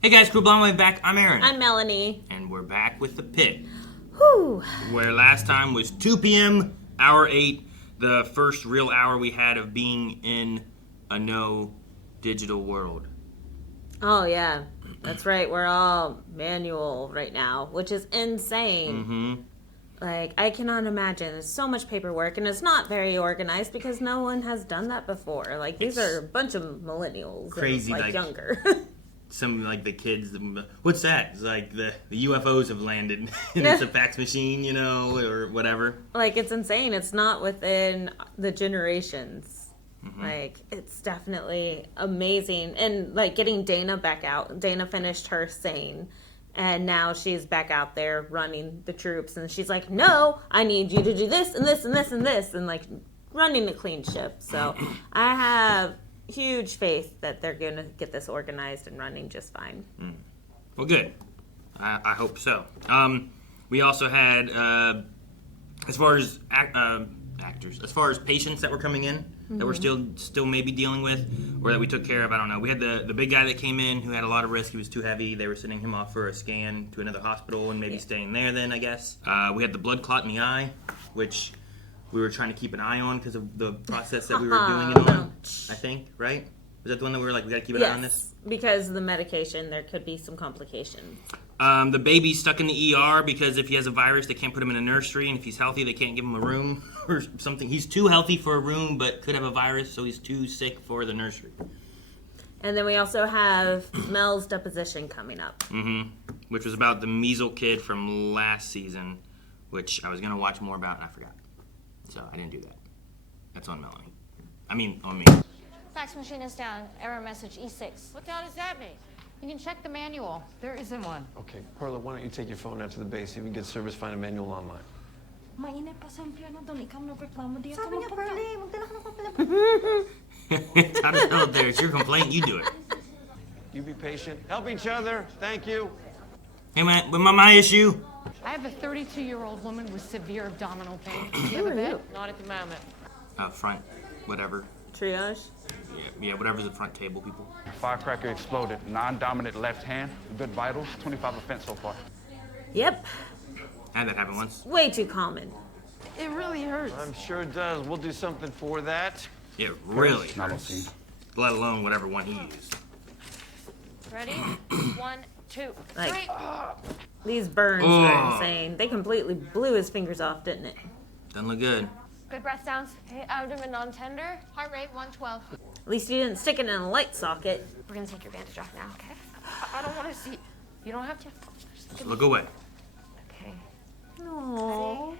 Hey guys, Crew Blonde Way back. I'm Aaron. I'm Melanie. And we're back with the Pitt. Whew. Where last time was 2 p.m., hour 8, the first real hour we had of being in a no digital world. Oh, yeah. That's right. We're all manual right now, which is insane. Mm-hmm. Like, I cannot imagine. There's so much paperwork, and it's not very organized because no one has done that before. Like, these are a bunch of millennials. Crazy, and, like younger. Some, like, the kids, what's that? It's like the UFOs have landed, and it's a fax machine, you know, or whatever. Like, it's insane. It's not within the generations. Mm-hmm. Like, it's definitely amazing. And, like, getting Dana back out. Dana finished her sane. And now she's back out there running the troops. And she's like, no, I need you to do this and this and this and this. And, like, running a clean ship. So I have huge faith that they're going to get this organized and running just fine. Well, good. I hope so. We also had, as far as actors, as far as patients that were coming in, that we're still maybe dealing with, or that we took care of, I don't know. We had the big guy that came in who had a lot of risk. He was too heavy. They were sending him off for a scan to another hospital and maybe staying there then, I guess. We had the blood clot in the eye, which we were trying to keep an eye on because of the process that we were doing it on, I think, right? Was that the one that we were like, we got to keep an eye on this? Because of the medication, there could be some complications. The baby's stuck in the ER because if he has a virus, they can't put him in a nursery, and if he's healthy, they can't give him a room or something. He's too healthy for a room, but could have a virus, so he's too sick for the nursery. And then we also have Mel's deposition coming up. Which was about the measles kid from last season, which I was going to watch more about, and I forgot. So I didn't do that. That's on Melanie. I mean, on me. Fax machine is down. Error message E6. What the hell does that mean? You can check the manual. There isn't one. Okay, Perla, why don't you take your phone out to the base, see if you can get service, find a manual online. Mainit pa sa empleyado doon. Ikaw nagreklamo di Sabi niya, Pearlie, magdala ka ng complaint. It's out of hell there. It's your complaint. You do it. You be patient. Help each other. Thank you. Hey, man, but my issue? I have a 32-year-old woman with severe abdominal pain. Do you have a bed? Not at the moment. Front, whatever. Triage? Yeah, whatever's the front table, people. Firecracker exploded. Non-dominant left hand. Good vitals. 25 offense so far. Yep. I had that happen once. Way too common. It really hurts. I'm sure it does. We'll do something for that. It really Not on hurts. scene. Let alone whatever one he used. Ready? 1, 2, 3. Like, these burns are insane. They completely blew his fingers off, didn't it? Doesn't look good. Good breath sounds. Okay, abdomen non-tender. Heart rate 112. At least you didn't stick it in a light socket. We're gonna take your bandage off now, okay? I don't want to see. You don't have to. Just look away. Okay. Aww.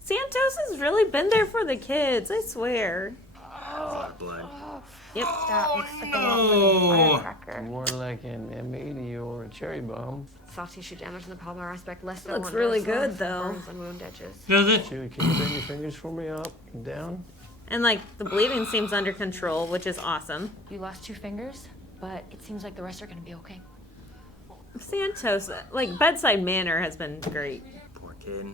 Santos has really been there for the kids, I swear. That's a lot of blood. Yep. That looks like a no. firecracker. More like an M80 or a cherry bomb. Soft tissue damage in the palmar aspect. Less than Looks one really nurse good, left. though. Burns on wound edges. Does it? Julie, can you bend your fingers for me up and down? And, like, the bleeding seems under control, which is awesome. You lost 2 fingers, but it seems like the rest are gonna be okay. Santos, like, Bedside Manor has been great. Poor kid.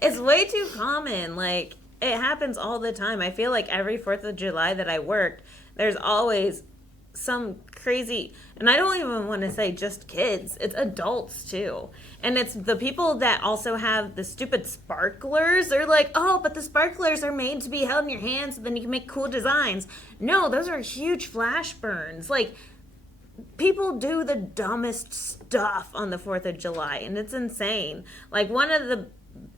It's way too common. Like, it happens all the time. I feel like every 4th of July that I worked, there's always some crazy, and I don't even want to say just kids, it's adults too. And it's the people that also have the stupid sparklers. They're like, oh, but the sparklers are made to be held in your hands so then you can make cool designs. No, those are huge flash burns. Like, people do the dumbest stuff on the 4th of July, and it's insane. Like,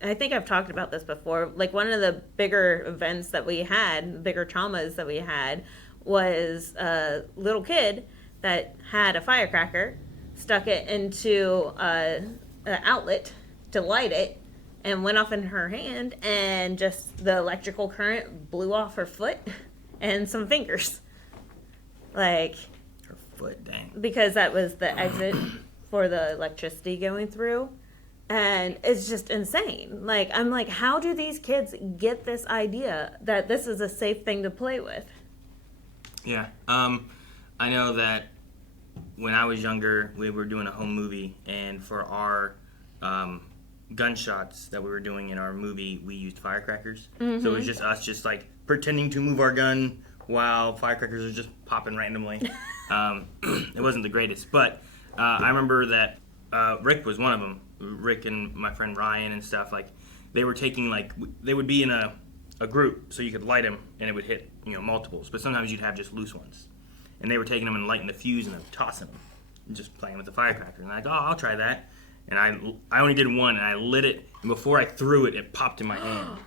I think I've talked about this before, like, one of the bigger events that we had, bigger traumas that we had, was a little kid that had a firecracker, stuck it into an outlet to light it, and went off in her hand, and just the electrical current blew off her foot and some fingers. Like, Her foot, dang. because that was the exit for the electricity going through. And it's just insane. Like, I'm like, how do these kids get this idea that this is a safe thing to play with? Yeah. I know that when I was younger, we were doing a home movie, and for our gunshots that we were doing in our movie, we used firecrackers. So it was just us just like pretending to move our gun while firecrackers are just popping randomly. It wasn't the greatest, but I remember that Rick was one of them. Rick and my friend Ryan and stuff, like, they were taking, like, they would be in a group, so you could light them and it would hit, multiples. But sometimes you'd have just loose ones. And they were taking them and lighting the fuse and then tossing them and just playing with the firecracker. And I'm like, oh, I'll try that. And I only did one, and I lit it, and before I threw it, it popped in my hand.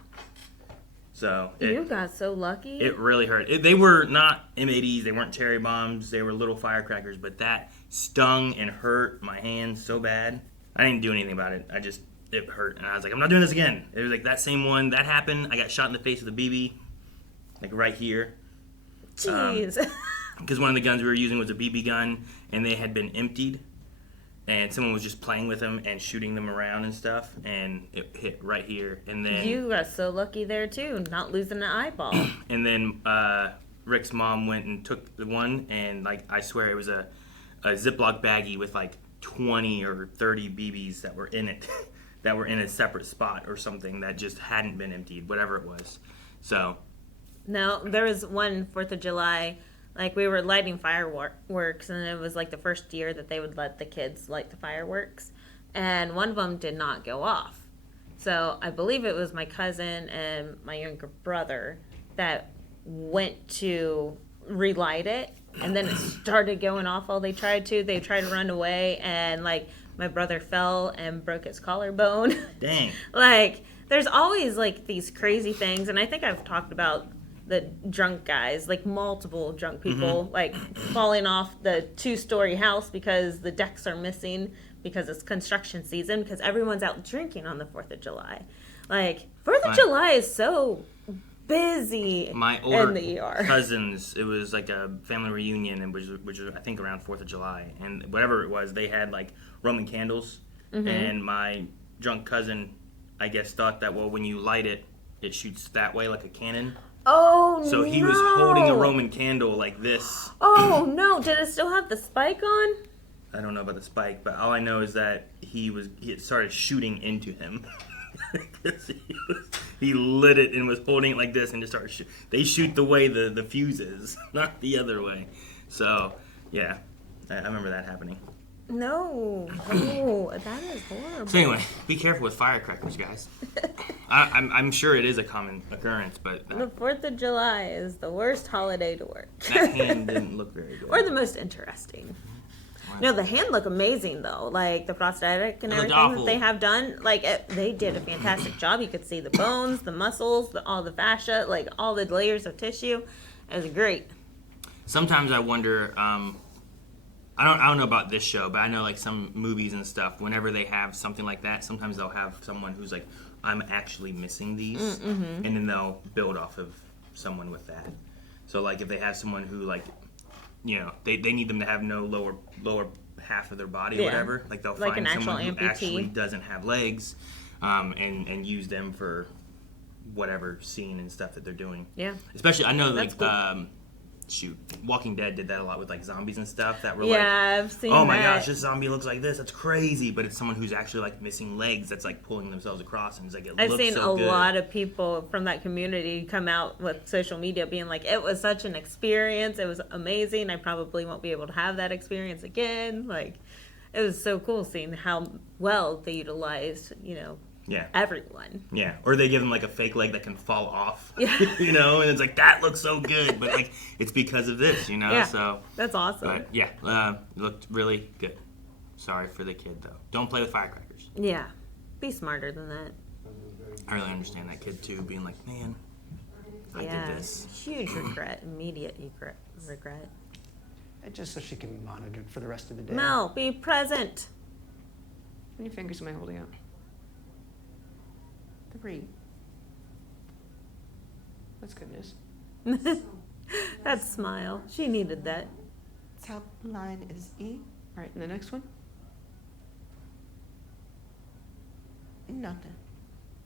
So You got so lucky. it really hurt. They were not M80s, they weren't cherry bombs, they were little firecrackers, but that stung and hurt my hand so bad. I didn't do anything about it. It hurt, and I was like, I'm not doing this again. It was like that same one, that happened. I got shot in the face with a BB, like right here. Jeez. Because one of the guns we were using was a BB gun, and they had been emptied, and someone was just playing with them and shooting them around and stuff, and it hit right here. And then You got so lucky there too, not losing an eyeball. and then Rick's mom went and took the one, and like I swear it was a Ziploc baggie with like 20 or 30 BBs that were in it, that were in a separate spot or something that just hadn't been emptied, whatever it was. So No, there was one 4th of July, like we were lighting fireworks, and it was like the first year that they would let the kids light the fireworks, and one of them did not go off. So I believe it was my cousin and my younger brother that went to relight it, and then it started going off while they tried to. They tried to run away, and like my brother fell and broke his collarbone. dang. Like, there's always like these crazy things, and I think I've talked about the drunk guys, like multiple drunk people, like falling off the 2-story house because the decks are missing because it's construction season, because everyone's out drinking on the 4th of July. Like, 4th of July is so busy My older in the ER. cousins, it was like a family reunion, and which was I think around 4th of July, and whatever it was, they had like Roman candles, and my drunk cousin, I guess, thought that, well, when you light it, it shoots that way like a cannon. Oh, So he was holding a Roman candle like this. Oh, no. Did it still have the spike on? I don't know about the spike, but all I know is that he had started shooting into him. He lit it and was holding it like this and just started They shoot the way the fuse is, not the other way. So, yeah, I remember that happening. No. Oh, that is horrible. So anyway, be careful with firecrackers, guys. I'm sure it is a common occurrence, but The 4th of July is the worst holiday to work. that hand didn't look very good. Or the most interesting. No, the hand look amazing though. Like the prosthetic and It looked everything awful. that they have done. Like they did a fantastic job. You could see the bones, the muscles, all the fascia, like all the layers of tissue. It was great. Sometimes I wonder. I don't know about this show, but I know like some movies and stuff. Whenever they have something like that, sometimes they'll have someone who's like, "I'm actually missing these," and then they'll build off of someone with that. So like if they have someone who like, they need them to have no lower half of their body or Yeah. whatever. Like they'll Like find an actual someone who amputee. actually doesn't have legs, and use them for whatever scene and stuff that they're doing. Yeah. Especially I know That's like cool. Walking Dead did that a lot with like zombies and stuff that were Yeah, like, I've seen oh my that. gosh, this zombie looks like this. That's crazy. But it's someone who's actually like missing legs that's like pulling themselves across, and it's like I've looks seen so a good. lot of people from that community come out with social media being like, it was such an experience. It was amazing. I probably won't be able to have that experience again. Like, it was so cool seeing how well they utilized, Yeah, everyone. yeah. Or they give them like a fake leg that can fall off. Yeah. And it's like that looks so good, but like it's because of this, Yeah. So, That's awesome. but yeah, it looked really good. Sorry for the kid though. Don't play with firecrackers. Yeah. Be smarter than that. I really understand that kid too, being like, man, I Yeah. did this. Huge regret. Immediate regret. Just so she can be monitored for the rest of the day. Mel, be present. How many fingers am I holding up? 3. That's good news. That smile. She needed that. Top line is E. All right, and the next one? Nothing.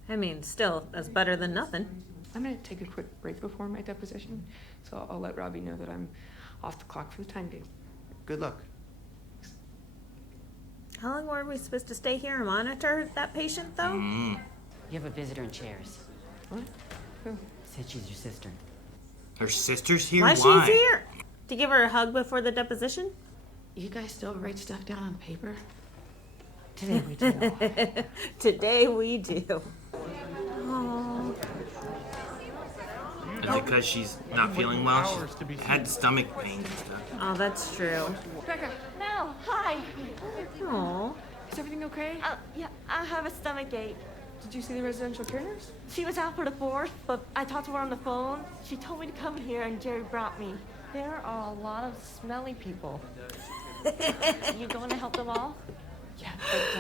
I mean, still, that's better than nothing. I'm going to take a quick break before my deposition, so I'll let Robbie know that I'm off the clock for the time being. Good luck. How long were we supposed to stay here and monitor that patient, though? You have a visitor in chairs. What? Who? Said she's your sister. Her sister's here? Why she's here? To give her a hug before the deposition? You guys still write stuff down on paper? Today we do. Today we do. Oh. Is it because she's not feeling well? She's had stomach pains and stuff. Oh, that's true. Becca, Mel, hi. Oh. is everything okay? Yeah, I have a stomach ache. Did you see the residential care nurse? She was out for the 4th, but I talked to her on the phone. She told me to come here, and Jerry brought me. There are a lot of smelly people. You going to help them all? Yeah,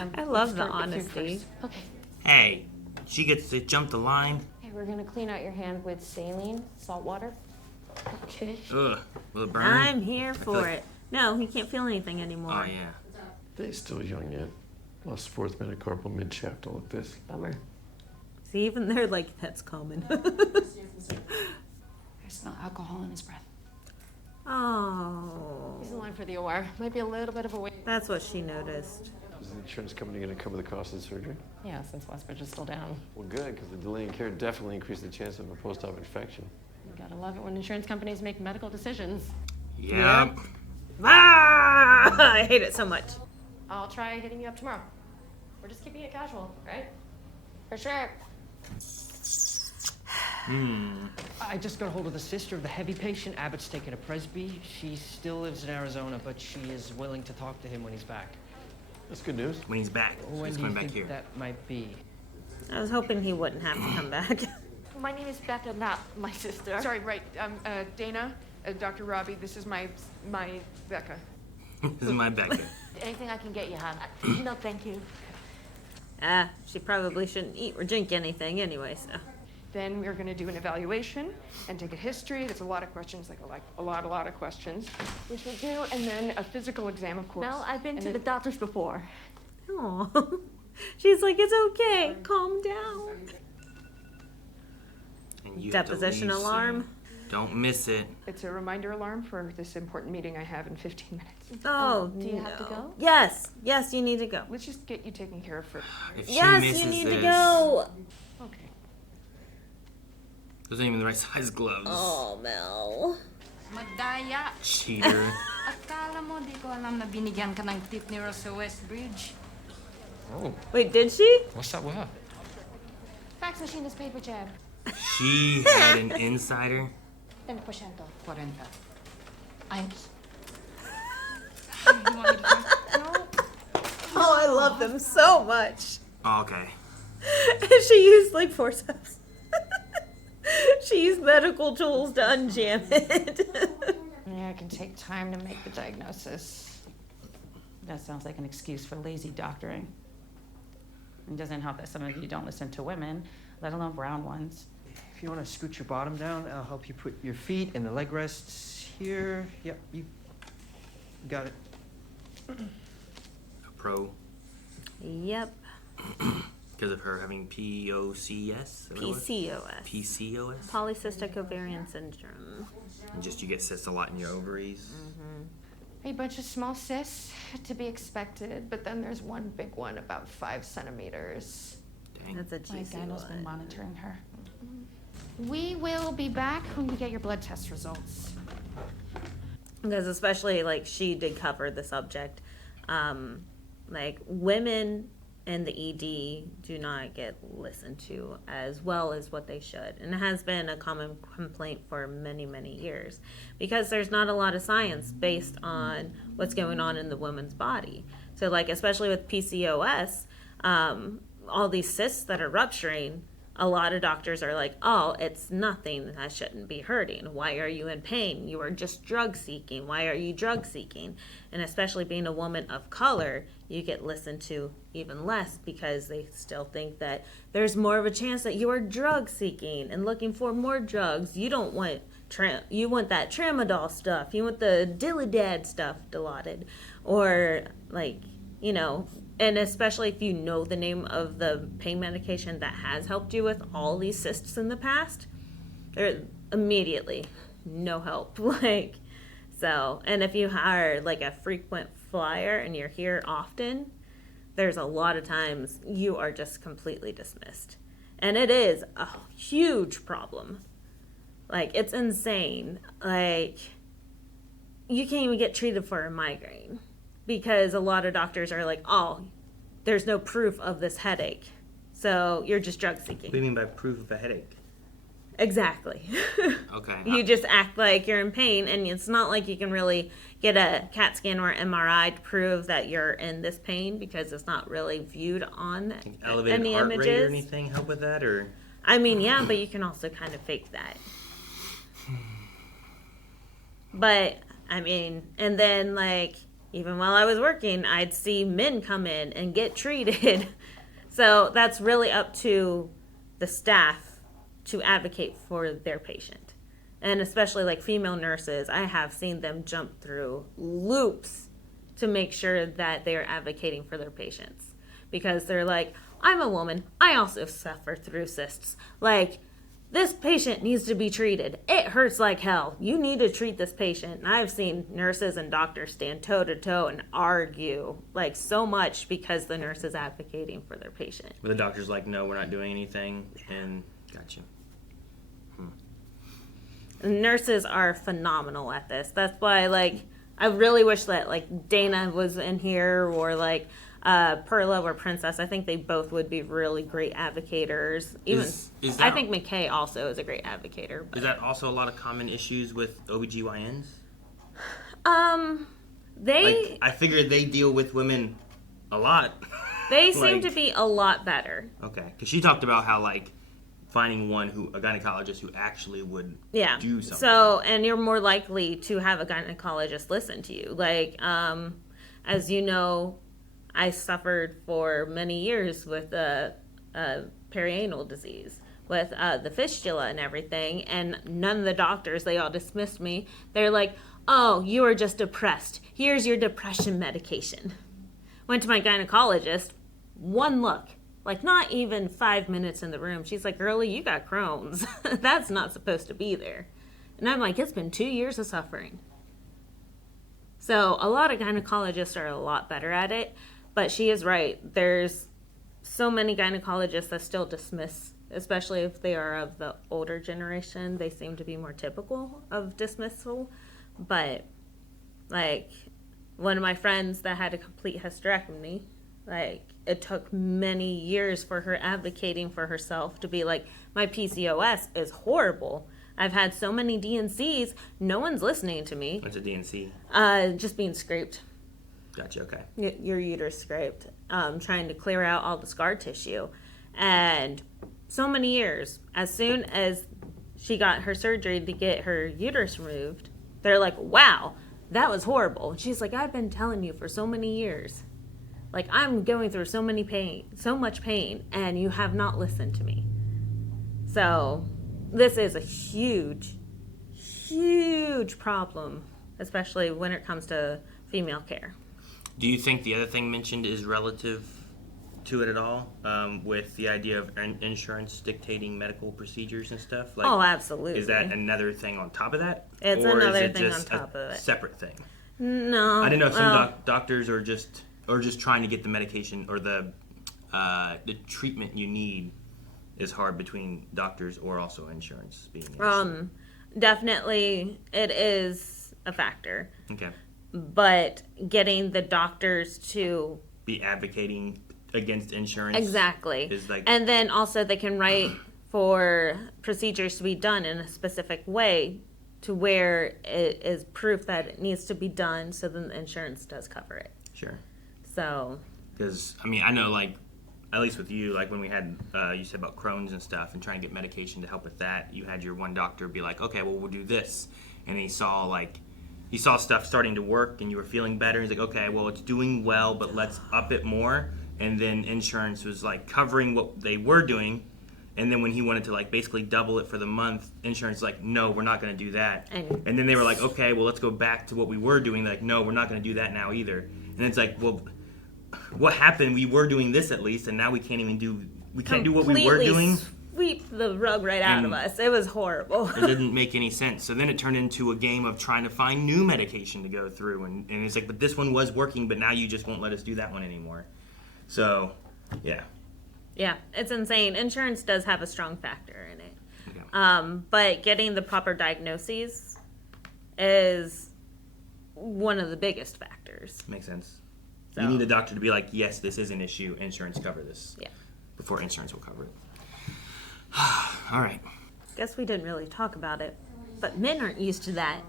but I love the let's start with food honesty. first. Okay. Hey, she gets to jump the line. Hey, we're gonna clean out your hand with saline, salt water. Okay. Ugh, will it burn? I'm here feel for like- it. No, he can't feel anything anymore. Oh, yeah. They're still young yet. Lost 4th metacarpal mid-shaft all at this. Bummer. See, even they're like, that's common. I smell alcohol in his breath. Oh. He's in line for the OR. Might be a little bit of a wait. That's what she noticed. Is the insurance company going to cover the cost of the surgery? Yeah, since Westbridge is still down. Well, good, because the delay in care definitely increased the chance of a post-op infection. You gotta love it when insurance companies make medical decisions. Yeah. Ah! I hate it so much. I'll try hitting you up tomorrow. We're just keeping it casual, right? For sure. I just got hold of the sister of the heavy patient. Abbot's taken a Presby. She still lives in Arizona, but she is willing to talk to him when he's back. That's good news. When he's back. When He's do you coming back think here. that might be? I was hoping he wouldn't have to come back. My name is Becca, not my sister. Sorry, right. Dana, Dr. Robbie, this is my Becca. This is my Becca. Anything I can get you, hon? No, thank you. She probably shouldn't eat or drink anything anyway, so. Then we're going to do an evaluation and take a history. There's a lot of questions, like a lot of questions. We should do, and then a physical exam, of course. Mel, I've been And to the then- doctors before. Oh. She's like, it's okay. Calm down. And you have to Deposition leave alarm. soon. Don't miss it. It's a reminder alarm for this important meeting I have in 15 minutes. Oh, do you have to no. go? Yes. Yes, you need to go. Let's just get you taken care of first. If she Yes, misses you need this, to go. Okay. those ain't even the right size gloves. Oh, Mel. Magdaya. Cheater. Akala mo di ko alam na binigyan ka ng tip ni Ross sa Westbridge. Oh, Wait, did she? what's up with her? Fax machine is paper jab. She had an insider. 10%. 40. Eins. You want me to come? No. Oh, I love them so much. Oh, okay. She used like forceps. She used medical tools to unjam it. Yeah, it can take time to make the diagnosis. That sounds like an excuse for lazy doctoring. It doesn't help that some of you don't listen to women, let alone brown ones. If you want to scoot your bottom down, I'll help you put your feet in the leg rests here. Yep, you got it. A pro. Yep. Because of her having POCS? PCOS. PCOS? Polycystic ovarian syndrome. And just you get cysts a lot in your ovaries. A bunch of small cysts to be expected, but then there's one big one about 5 centimeters. Dang. That's a My juicy gyno's been one. monitoring her. We will be back when we get your blood test results. Because especially like she did cover the subject. Like women and the ED do not get listened to as well as what they should. And it has been a common complaint for many, many years because there's not a lot of science based on what's going on in the woman's body. So like, especially with PCOS, all these cysts that are rupturing, a lot of doctors are like, oh, it's nothing. That shouldn't be hurting. Why are you in pain? You are just drug seeking. Why are you drug seeking? And especially being a woman of color, you get listened to even less because they still think that there's more of a chance that you are drug seeking and looking for more drugs. You don't want you want that tramadol stuff. You want the Dilidad stuff dilaudid. Or like, you know, and especially if you know the name of the pain medication that has helped you with all these cysts in the past, they're immediately no help. Like, so, and if you are like a frequent flyer and you're here often, there's a lot of times you are just completely dismissed. And it is a huge problem. Like, it's insane. Like, you can't even get treated for a migraine. because a lot of doctors are like, oh, there's no proof of this headache, so you're just drug seeking. What do you mean by proof of a headache? Exactly. Okay. You just act like you're in pain, and it's not like you can really get a CAT scan or MRI to prove that you're in this pain because it's not really viewed on Elevated any heart images. rate or anything help with that, or? I mean, yeah, but you can also kind of fake that. But, I mean, and then, like, even while I was working, I'd see men come in and get treated. So that's really up to the staff to advocate for their patient. And especially, like, female nurses, I have seen them jump through loops to make sure that they are advocating for their patients. Because they're like, I'm a woman. I also suffer through cysts. Like, this patient needs to be treated. It hurts like hell. You need to treat this patient. And I've seen nurses and doctors stand toe to toe and argue like so much because the nurse is advocating for their patient. But the doctor's like, no, we're not doing anything. And gotcha. Nurses are phenomenal at this. That's why, like, I really wish that, like, Dana was in here or, like, Perla or Princess. I think they both would be really great advocators. Even Is that, I think McCay also is a great advocator. But, is that also a lot of common issues with OBGYNs? They... Like, I figured they deal with women a lot. They seem to be a lot better. Okay. Because she talked about how, like, finding a gynecologist who actually would do something. So, and you're more likely to have a gynecologist listen to you. Like, as you know, I suffered for many years with perianal disease, with the fistula and everything, and none of the doctors, they all dismissed me. They're like, oh, you are just depressed. Here's your depression medication. Went to my gynecologist, one look. Like, not even 5 minutes in the room. She's like, girlie, you got Crohn's. That's not supposed to be there. And I'm like, it's been 2 years of suffering. So a lot of gynecologists are a lot better at it. But she is right. There's so many gynecologists that still dismiss, especially if they are of the older generation. They seem to be more typical of dismissal. But, like, one of my friends that had a complete hysterectomy, like, it took many years for her advocating for herself to be like, my PCOS is horrible. I've had so many DNCs, no one's listening to me. What's a DNC? Just being scraped. Gotcha, okay. Your uterus scraped. Trying to clear out all the scar tissue. And so many years. As soon as she got her surgery to get her uterus removed, they're like, wow, that was horrible. And she's like, I've been telling you for so many years. Like, I'm going through so much pain, and you have not listened to me. So, this is a huge, huge problem, especially when it comes to female care. Do you think the other thing mentioned is relative to it at all, with the idea of insurance dictating medical procedures and stuff? Like, oh, absolutely. Is that another thing on top of that? It's or another is it thing just on top of it. Separate thing? No. I didn't know if some doctors are just trying to get the medication or the treatment you need is hard between doctors or also insurance being an issue. Definitely it is a factor. Okay. But getting the doctors to be advocating against insurance. Exactly. Is like, and then also they can write for procedures to be done in a specific way to where it is proof that it needs to be done, so then the insurance does cover it. Sure. So. Because, I mean, I know, like, at least with you, like when we had, you said about Crohn's and stuff and trying to get medication to help with that, you had your one doctor be like, okay, well, we'll do this. And he saw stuff starting to work and you were feeling better. He's like, okay, well, it's doing well, but let's up it more. And then insurance was like covering what they were doing. And then when he wanted to like basically double it for the month, insurance was like, no, we're not going to do that. And then they were like, okay, well, let's go back to what we were doing. They're like, no, we're not going to do that now either. And it's like, well, what happened? We were doing this at least, and now we can't do what we were doing. Sweep the rug right out of us. It was horrible. It didn't make any sense. So then it turned into a game of trying to find new medication to go through, and it's like, but this one was working, but now you just won't let us do that one anymore. So, yeah. Yeah, it's insane. Insurance does have a strong factor in it. Okay. But getting the proper diagnoses is one of the biggest factors. Makes sense. So. You need the doctor to be like, yes, this is an issue. Insurance cover this. Yeah. Before insurance will cover it. All right. Guess we didn't really talk about it, but men aren't used to that.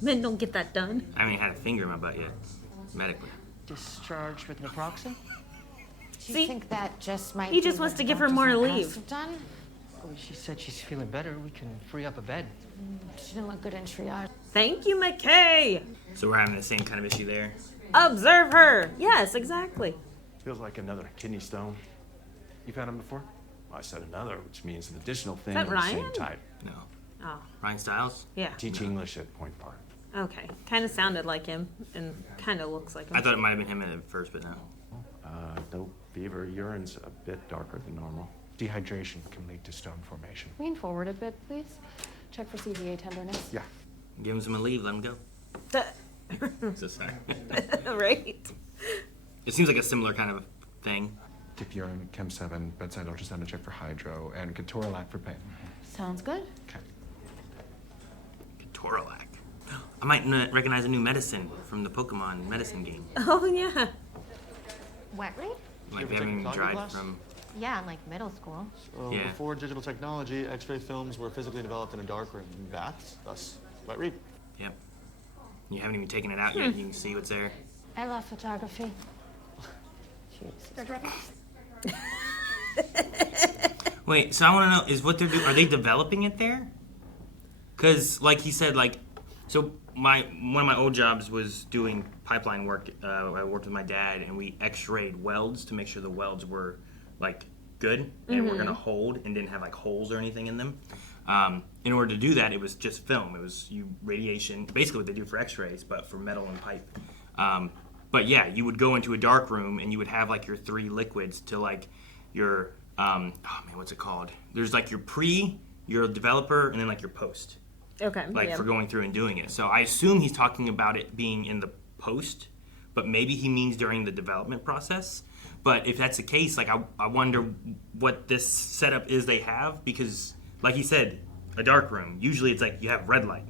Men don't get that done. I haven't had a finger in my butt yet, medically. Discharged with naproxen? Do you think that just might he be just what wants to the give her doctors more in the past leave. have done? Well, she said she's feeling better. We can free up a bed. She didn't look good in triage. Thank you, McCay. So we're having the same kind of issue there. Observe her. Yes, exactly. Feels like another kidney stone. You found him before? Well, I said another, which means an additional thing that of the Ryan? same type. No. Oh. Ryan Stiles? Yeah. Teach English at Point Park. Okay. Kind of sounded like him and kind of looks like him. I thought it might have been him at first, but no. No fever. Urine's a bit darker than normal. Dehydration can lead to stone formation. Lean forward a bit, please. Check for CVA tenderness. Yeah. Give him some leave, let him go. So sorry. Right. It seems like a similar kind of thing. Dip urine, Chem 7, bedside ultrasound to check for hydro, and ketorolac for pain. Sounds good. Okay. Ketorolac. I might recognize a new medicine from the Pokemon medicine game. Oh, yeah. Wet read? Like You ever having taken dried class? from... Yeah, in like middle school. So Yeah. before digital technology, X-ray films were physically developed in a dark room. That's thus wet read. Yep. You haven't even taken it out yet. You can see what's there. I love photography. Wait, so I want to know, is what they're doing, are they developing it there? Because, like he said, like, so one of my old jobs was doing pipeline work. I worked with my dad, and we x-rayed welds to make sure the welds were, like, good and were going to hold and didn't have, like, holes or anything in them. In order to do that, it was just film. It was radiation, basically what they do for x-rays, but for metal and pipe. But, yeah, you would go into a dark room, and you would have, like, your 3 liquids to, like, your... oh man, what's it called? There's like your pre, your developer, and then like your post. Okay. Like for going through and doing it. So I assume he's talking about it being in the post, but maybe he means during the development process. But if that's the case, like I wonder what this setup is they have, because like he said, a dark room, usually it's like you have red light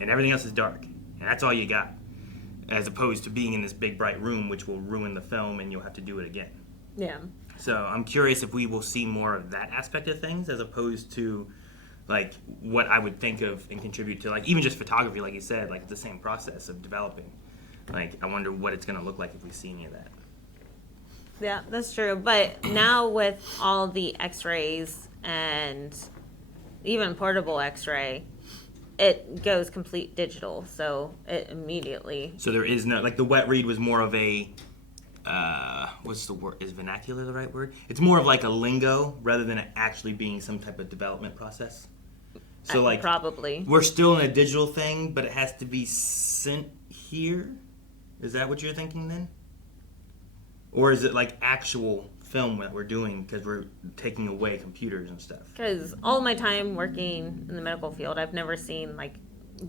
and everything else is dark and that's all you got, as opposed to being in this big bright room, which will ruin the film and you'll have to do it again. Yeah. So I'm curious if we will see more of that aspect of things as opposed to like what I would think of and contribute to, like even just photography, like you said, like the same process of developing. Like I wonder what it's going to look like if we see any of that. Yeah, that's true. But now with all the x-rays and even portable x-ray, it goes complete digital. So it immediately... So there is no, like the wet read was more of a... what's the word? Is vernacular the right word? It's more of like a lingo rather than it actually being some type of development process. So like probably we're still in a digital thing, but it has to be sent here. Is that what you're thinking then? Or is it like actual film that we're doing because we're taking away computers and stuff? Because all my time working in the medical field, I've never seen like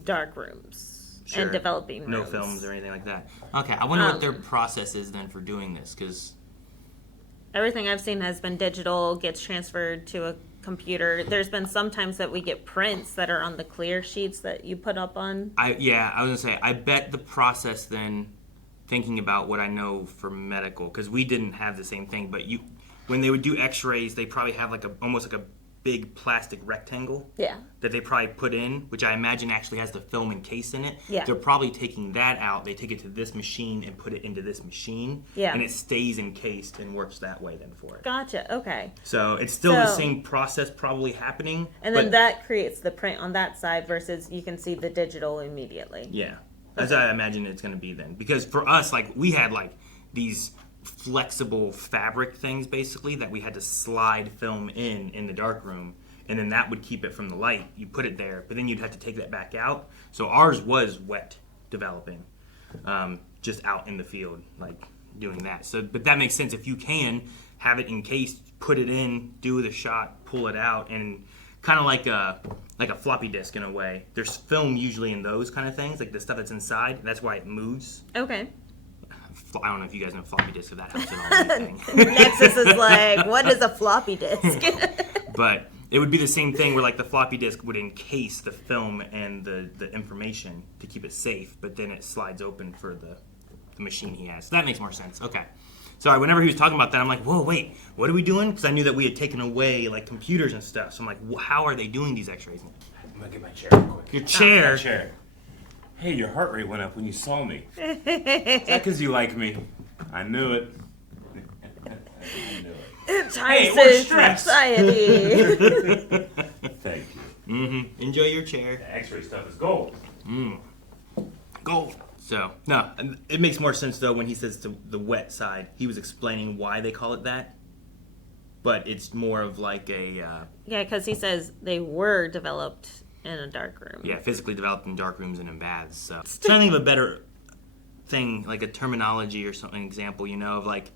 dark rooms. Sure. And developing rooms. No films or anything like that. Okay, I wonder what their process is then for doing this, because everything I've seen has been digital, gets transferred to a computer. There's been some times that we get prints that are on the clear sheets that you put up on. I was gonna say, I bet the process then, thinking about what I know for medical, because we didn't have the same thing, but when they would do x-rays, they probably have like almost like a big plastic rectangle that they probably put in, which I imagine actually has the film encased in it. Yeah. They're probably taking that out, they take it to this machine and put it into this machine, and it stays encased and works that way then for it. Gotcha, okay. So it's still the same process probably happening. And then that creates the print on that side versus you can see the digital immediately. Yeah, as I imagine it's going to be then. Because for us, like, we had like these flexible fabric things basically that we had to slide film in the dark room, and then that would keep it from the light. You put it there, but then you'd have to take that back out. So ours was wet developing, just out in the field, like doing that. So, but that makes sense. If you can have it encased, put it in, do the shot, pull it out, and kind of like a floppy disk in a way. There's film usually in those kind of things, like the stuff that's inside. That's why it moves. Okay. I don't know if you guys know floppy disk, if that helps at all. Nexus is like, what is a floppy disk? But It would be the same thing where like the floppy disk would encase the film and the information to keep it safe, but then it slides open for the machine he has. So that makes more sense. Okay. Sorry, whenever he was talking about that, I'm like, whoa, wait, what are we doing? Because I knew that we had taken away like computers and stuff. So I'm like, how are they doing these x-rays? I'm gonna get my chair real quick. Your chair? My chair. Hey, your heart rate went up when you saw me. Is that because you like me? I knew it. Entices society. Thank you. Mm-hmm. Enjoy your chair. The x-ray stuff is gold. Gold. So, no, it makes more sense, though, when he says to the wet side. He was explaining why they call it that. But it's more of like a... Yeah, because he says they were developed in a dark room. Yeah, physically developed in dark rooms and in baths. So, trying to think of a better thing, like a terminology or something, example, you know, of like...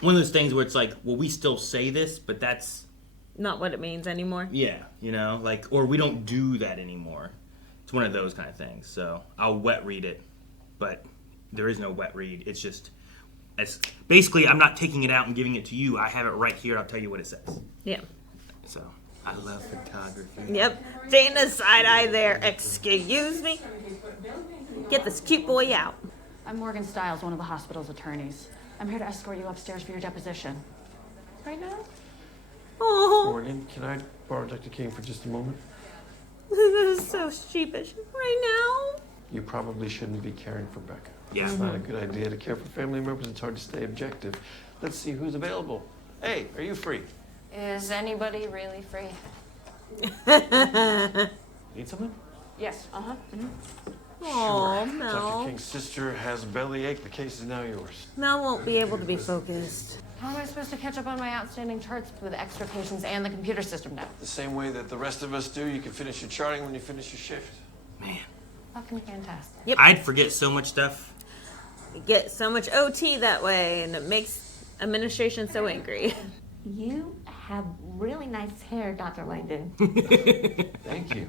One of those things where it's like, well, we still say this, but that's... Not what it means anymore. Yeah, you know, like, or we don't do that anymore. It's one of those kind of things. So I'll wet read it, but there is no wet read. It's just, basically, I'm not taking it out and giving it to you. I have it right here. I'll tell you what it says. Yeah. So I love photography. Yep. Dana's side eye there. Excuse me. Get this cute boy out. I'm Morgan Stiles, one of the hospital's attorneys. I'm here to escort you upstairs for your deposition. Right now? Oh. Morgan, can I borrow Dr. King for just a moment? This is so sheepish. Right now? You probably shouldn't be caring for Becca. Yeah. It's not a good idea to care for family members. It's hard to stay objective. Let's see who's available. Hey, are you free? Is anybody really free? Need something? Yes. Uh-huh. Aw, Dr. Mel. King's sister has a bellyache. The case is now yours. Mel won't be able to be focused. How am I supposed to catch up on my outstanding charts with extra patients and the computer system now? The same way that the rest of us do. You can finish your charting when you finish your shift. Man. Fucking fantastic. Yep. I'd forget so much stuff. You get so much OT that way, and it makes administration so angry. You have really nice hair, Dr. Langdon. Thank you.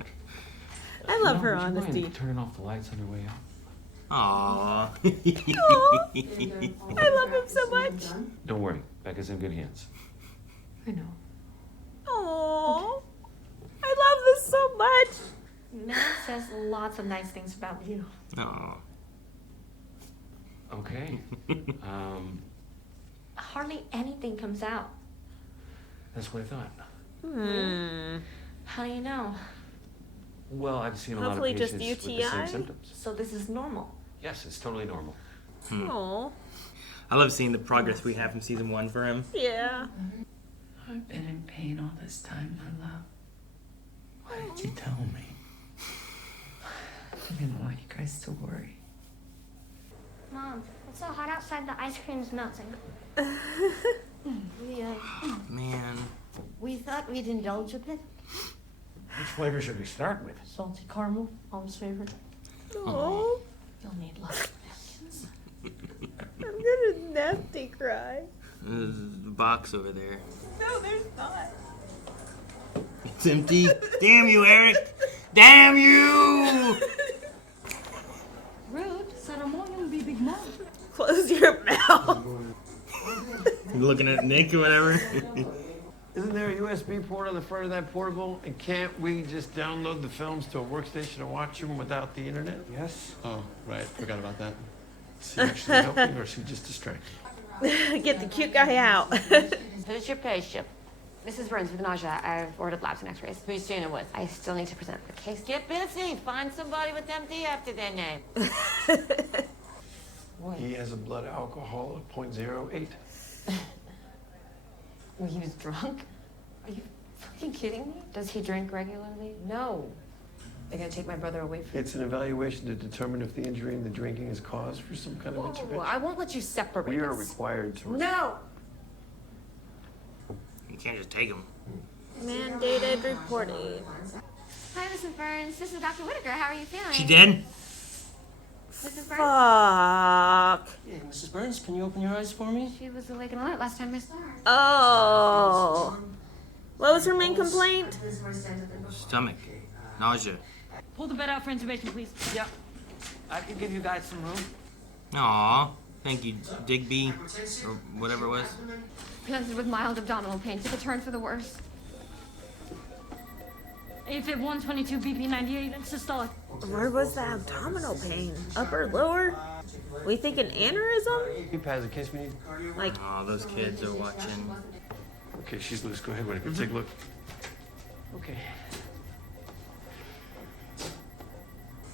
I love her would you mind honesty. turning off the lights on your way out? Aww. I love him so much. Don't worry, Becca's in good hands. I know. Aww. I love this so much. Mel says lots of nice things about you. Aww. Okay. Hardly anything comes out. That's what I thought. How do you know? Well, I've seen a Hopefully lot of just patients with the UTI? same symptoms. So this is normal. Yes, it's totally normal. Aww. I love seeing the progress we have from season 1 for him. Yeah. I've been in pain all this time, my love. Why did you tell me? I didn't want you guys to worry. Mom, it's so hot outside, the ice cream's melting. Man. We thought we'd indulge a bit. Which flavor should we start with? Salty caramel, Mom's favorite. Oh. You'll need lots of napkins. I'm gonna nasty cry. There's the box over there. No, there's not. It's empty. Damn you, Eric. Damn you. Rude. Ceremonial be big mouth. Close your mouth. You looking at Nick or whatever? Isn't there a USB port on the front of that portable? And can't we just download the films to a workstation and watch them without the internet? Yes? Oh, right. Forgot about that. Is she actually helping or is she just distracted? Get the cute guy out. Who's your patient? Mrs. Burns with nausea. I've ordered labs and x-rays. Who are you seeing it with? I still need to present the case. Get busy. Find somebody with MD after their name. He has a blood alcohol of 0.08. Well, he was drunk? Are you fucking kidding me? Does he drink regularly? No. They're gonna take my brother away from me. It's an evaluation to determine if the injury in the drinking is cause for some kind of intervention. I won't let you separate We are this. required to. No! You can't just take him. Mandated reporting. Hi, Mrs. Burns. This is Dr. Whitaker. How are you feeling? She dead? Mrs. Burns? Fuck. Hey, Mrs. Burns, can you open your eyes for me? She was awake and alert last time I saw her. Oh. What was her main complaint? Stomach. Nausea. Pull the bed out for intubation, please. Yeah. I can give you guys some room. Aw. Thank you, Digby. Or whatever it was. Presented with mild abdominal pain. Took a turn for the worse. AFib 122, BP 98, and systolic. Where was the abdominal pain? Upper, lower? We thinking aneurysm? He has a kiss me. Like, oh, those kids are watching. Okay, she's loose. Go ahead, Whitaker. Take a look. Okay.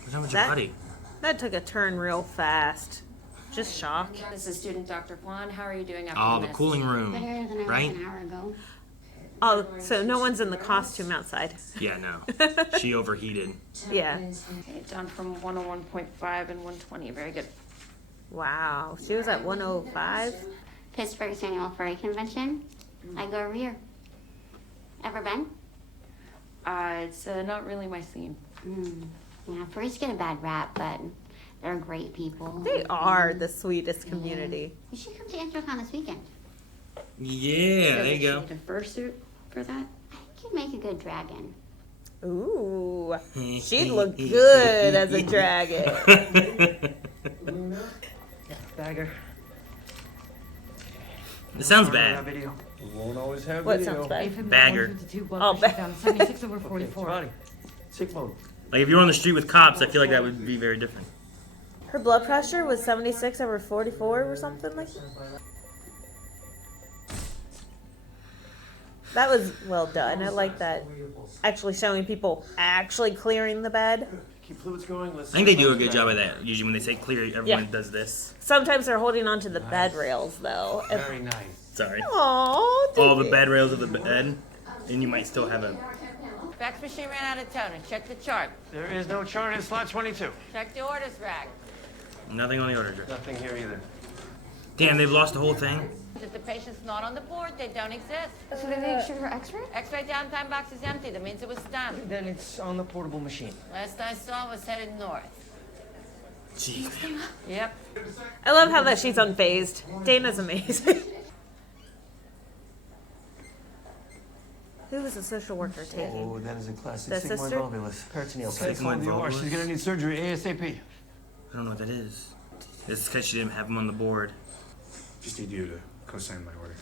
What's wrong with your buddy? That took a turn real fast. Just shock. This is student Dr. Juan. How are you doing after Oh, this? the cooling room, Better than I was right? an hour ago. Oh, so no one's in the costume outside. Yeah, no. She overheated. Yeah. Okay, down from 101.5 and 120. Very good. Wow. She was at 105? Pittsburgh's annual furry convention. I go every year. Ever been? It's not really my scene. Yeah, furries get a bad rap, but they're great people. They are the sweetest community. You should come to IntroCon this weekend. Yeah, there you go. Need a fursuit for that? I think you'd make a good dragon. Ooh. She'd look good as a dragon. Bagger. It sounds bad. Video. We won't always have What video. sounds bad? AFib Bagger. 152, blood Oh, pressure down 76 over 44. Body. Sick mode. Like if you were on the street with cops, I feel like that would be very different. Her blood pressure was 76 over 44 or something like that. That was well done. I like that. Actually showing people actually clearing the bed. Keep fluids going. Let's I think they do a good job of that. Usually when they say clear, everyone Yeah. does this. Sometimes they're holding onto the bed rails though. Very nice. Sorry. Aww, All the bed rails of the bed, and you might still have a. Fax machine ran out of toner. Check the chart. There is no chart in slot 22. Check the orders rack. Nothing on the order. Nothing here either. Damn, they've lost the whole thing. If the patient's not on the board, they don't exist. So did they shoot her x-ray? X-ray downtime box is empty. That means it was done. Then it's on the portable machine. Last I saw was headed north. Jeez. Yep. I love how that she's unfazed. Dana's amazing. Who was the social worker taking? Oh, that is a classic The sigmoid sister? volvulus. Peritoneal. Sigmoid volvulus? She's gonna need surgery ASAP. I don't know what that is. It's because she didn't have them on the board. Just need you to co-sign my order.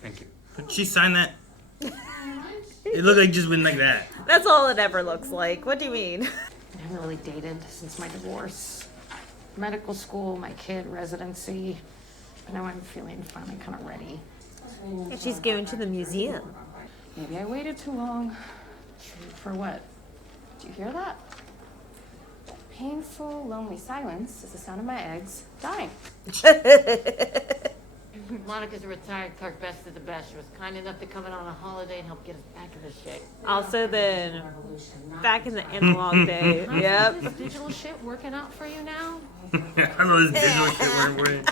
Thank you. But she signed that. It looked like just went like that. That's all it ever looks like. What do you mean? I haven't really dated since my divorce. Medical school, my kid, residency. But now I'm feeling finally kind of ready. And she's going to the museum. Maybe I waited too long. For what? Do you hear that? Painful, lonely silence is the sound of my eggs dying. Monica's a retired clerk, best of the best. She was kind enough to come in on a holiday and help get us back into shape. Also, then back in the analog day. Yep. This digital shit working out for you now? I know this digital shit working for you.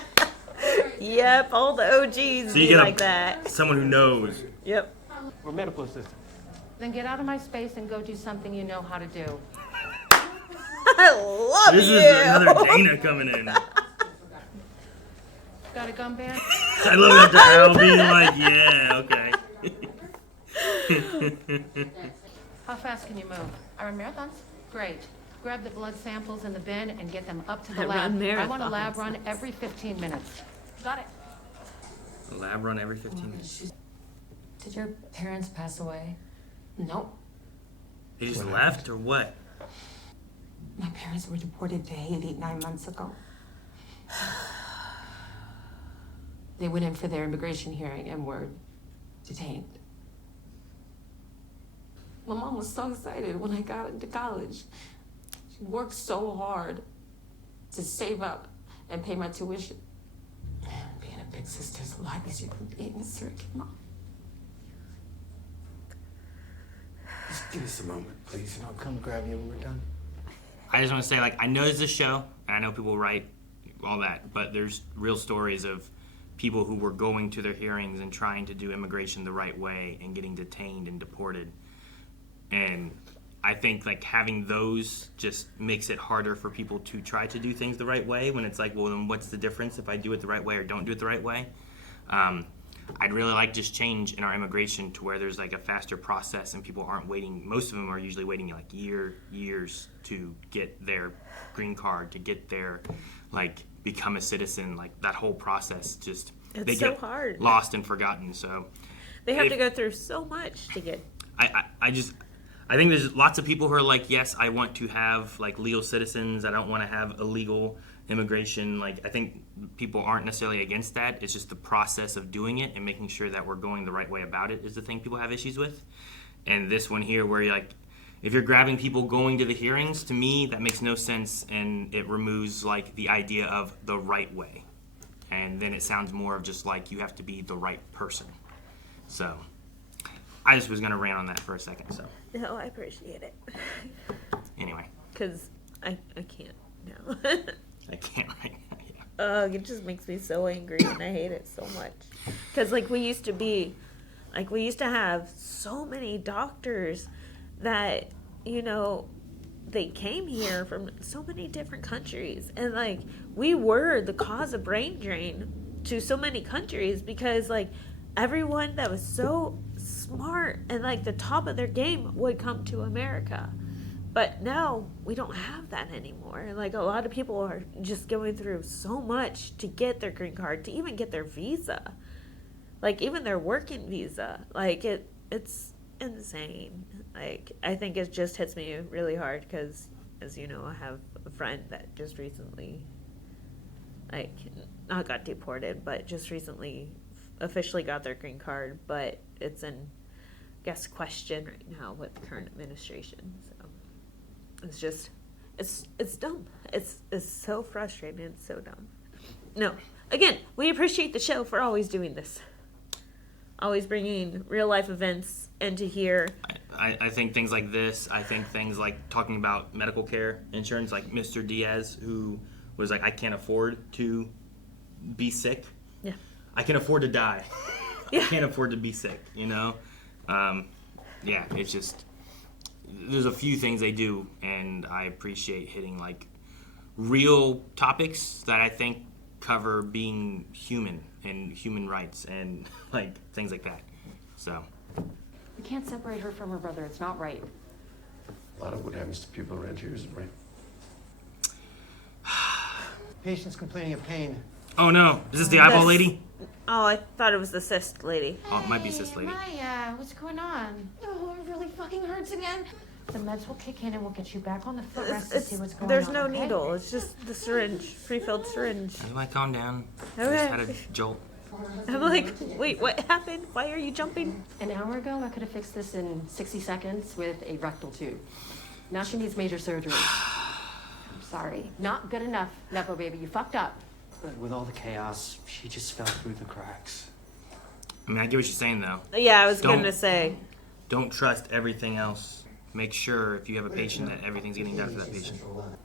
Yep, all the OGs So be you get like that. someone who knows. Yep. We're medical assistants. Then get out of my space and go do something you know how to do. I love This you. is another Dana coming in. Got a gum band? I love Dr. Al being like, yeah, okay. How fast can you move? I run marathons. Great. Grab the blood samples in the bin and get them up to the I lab. run I want a lab marathons. run every 15 minutes. Got it. A lab run every 15 minutes. Did your parents pass away? Nope. They just left or what? My parents were deported to Haiti 9 months ago. They went in for their immigration hearing and were detained. My mom was so excited when I got into college. She worked so hard to save up and pay my tuition. Being a big sister is a lot easier than being a surrogate mom. Just give us a moment, please, and I'll come grab you when we're done. I just want to say, like, I know there's this show, and I know people write all that, but there's real stories of people who were going to their hearings and trying to do immigration the right way and getting detained and deported. And I think, like, having those just makes it harder for people to try to do things the right way when it's like, well, then what's the difference if I do it the right way or don't do it the right way? I'd really like just change in our immigration to where there's like a faster process and people aren't waiting. Most of them are usually waiting like years to get their green card, to get their, like, become a citizen. Like, that whole process just, It's they so get hard. lost and forgotten. So They have to go through so much to get. I think there's lots of people who are like, yes, I want to have like legal citizens. I don't want to have illegal immigration. Like, I think people aren't necessarily against that. It's just the process of doing it and making sure that we're going the right way about it is the thing people have issues with. And this one here, where you're like, if you're grabbing people going to the hearings, to me, that makes no sense, and it removes like the idea of the right way. And then it sounds more of just like you have to be the right person. So I just was gonna rant on that for a second. So No, I appreciate it. Anyway, because I can't now. I can't right now. Yeah. It just makes me so angry, and I hate it so much. Because we used to have so many doctors that they came here from so many different countries, and we were the cause of brain drain to so many countries because everyone that was so smart and the top of their game would come to America. But now we don't have that anymore. A lot of people are just going through so much to get their green card, to even get their visa, even their working visa. It's insane. I think it just hits me really hard because, as you know, I have a friend that just recently not got deported, but just recently officially got their green card, but it's in, I guess, question right now with the current administration. So it's just, it's dumb. It's so frustrating. It's so dumb. No, again, we appreciate the show for always doing this, always bringing real life events into here. I think things like this, I think things like talking about medical care insurance, like Mr. Diaz, who was like, I can't afford to be sick. Yeah. I can afford to die. Yeah. I can't afford to be sick, Yeah, it's just, there's a few things they do, and I appreciate hitting real topics that I think cover being human and human rights and things like that. So You can't separate her from her brother. It's not right. A lot of what happens to people around here isn't right. Patient's complaining of pain. Oh no, is this the eyeball lady? Oh, I thought it was the cyst lady. Oh, it might be cyst lady. Maya, what's going on? Oh, it really fucking hurts again. The meds will kick in and we'll get you back on the footrest to see what's going on. There's no okay? needle. It's just the syringe, pre-filled syringe. Everybody calm down. Okay. I just had a jolt. I'm like, wait, what happened? Why are you jumping? An hour ago, I could have fixed this in 60 seconds with a rectal tube. Now she needs major surgery. I'm sorry. Not good enough, Nepo baby. You fucked up. But with all the chaos, she just fell through the cracks. I mean, I get what you're saying, though. Yeah, I was going to say. Don't trust everything else. Make sure, if you have a patient, that everything's getting done for that patient.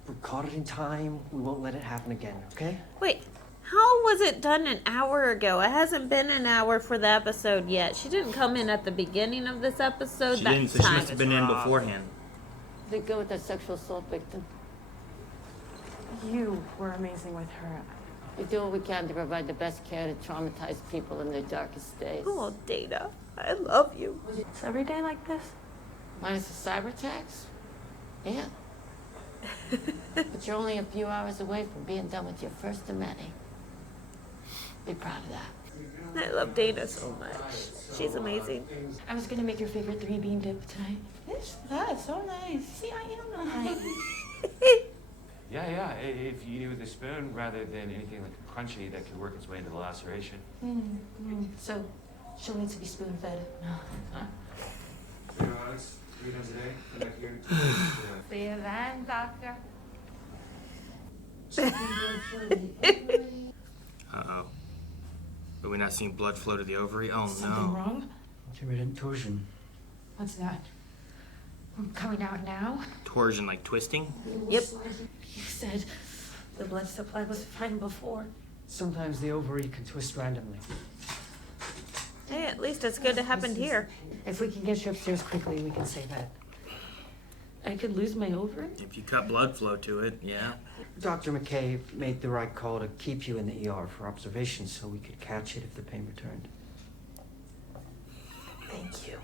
We caught it in time. We won't let it happen again, okay? Wait, how was it done an hour ago? It hasn't been an hour for the episode yet. She didn't come in at the beginning of this episode. She didn't, so she must have been in beforehand. They go with that sexual assault victim. You were amazing with her. We do what we can to provide the best care to traumatized people in their darkest days. Oh, Dana, I love you. It's every day like this? Minus the cyber attacks? Yeah. But you're only a few hours away from being done with your first of many. Be proud of that. I love Dana so much. She's amazing. I was gonna make your favorite 3-bean dip tonight. That's so nice. See, I am nice. Yeah, if you do with a spoon rather than anything crunchy that could work its way into the laceration. So, she'll need to be spoon-fed. 3 hours, 3 times a day. Come back here. See you then, doctor. Uh-oh. Are we not seeing blood flow to the ovary? Oh, Something no. wrong? Intermittent torsion. What's that? Coming out now? Torsion, like twisting? Yep. You said the blood supply was fine before. Sometimes the ovary can twist randomly. Hey, at least it's good it happened here. If we can get you upstairs quickly, we can say that. I could lose my ovary? If you cut blood flow to it, yeah. Dr. McCay made the right call to keep you in the ER for observation so we could catch it if the pain returned. Thank you.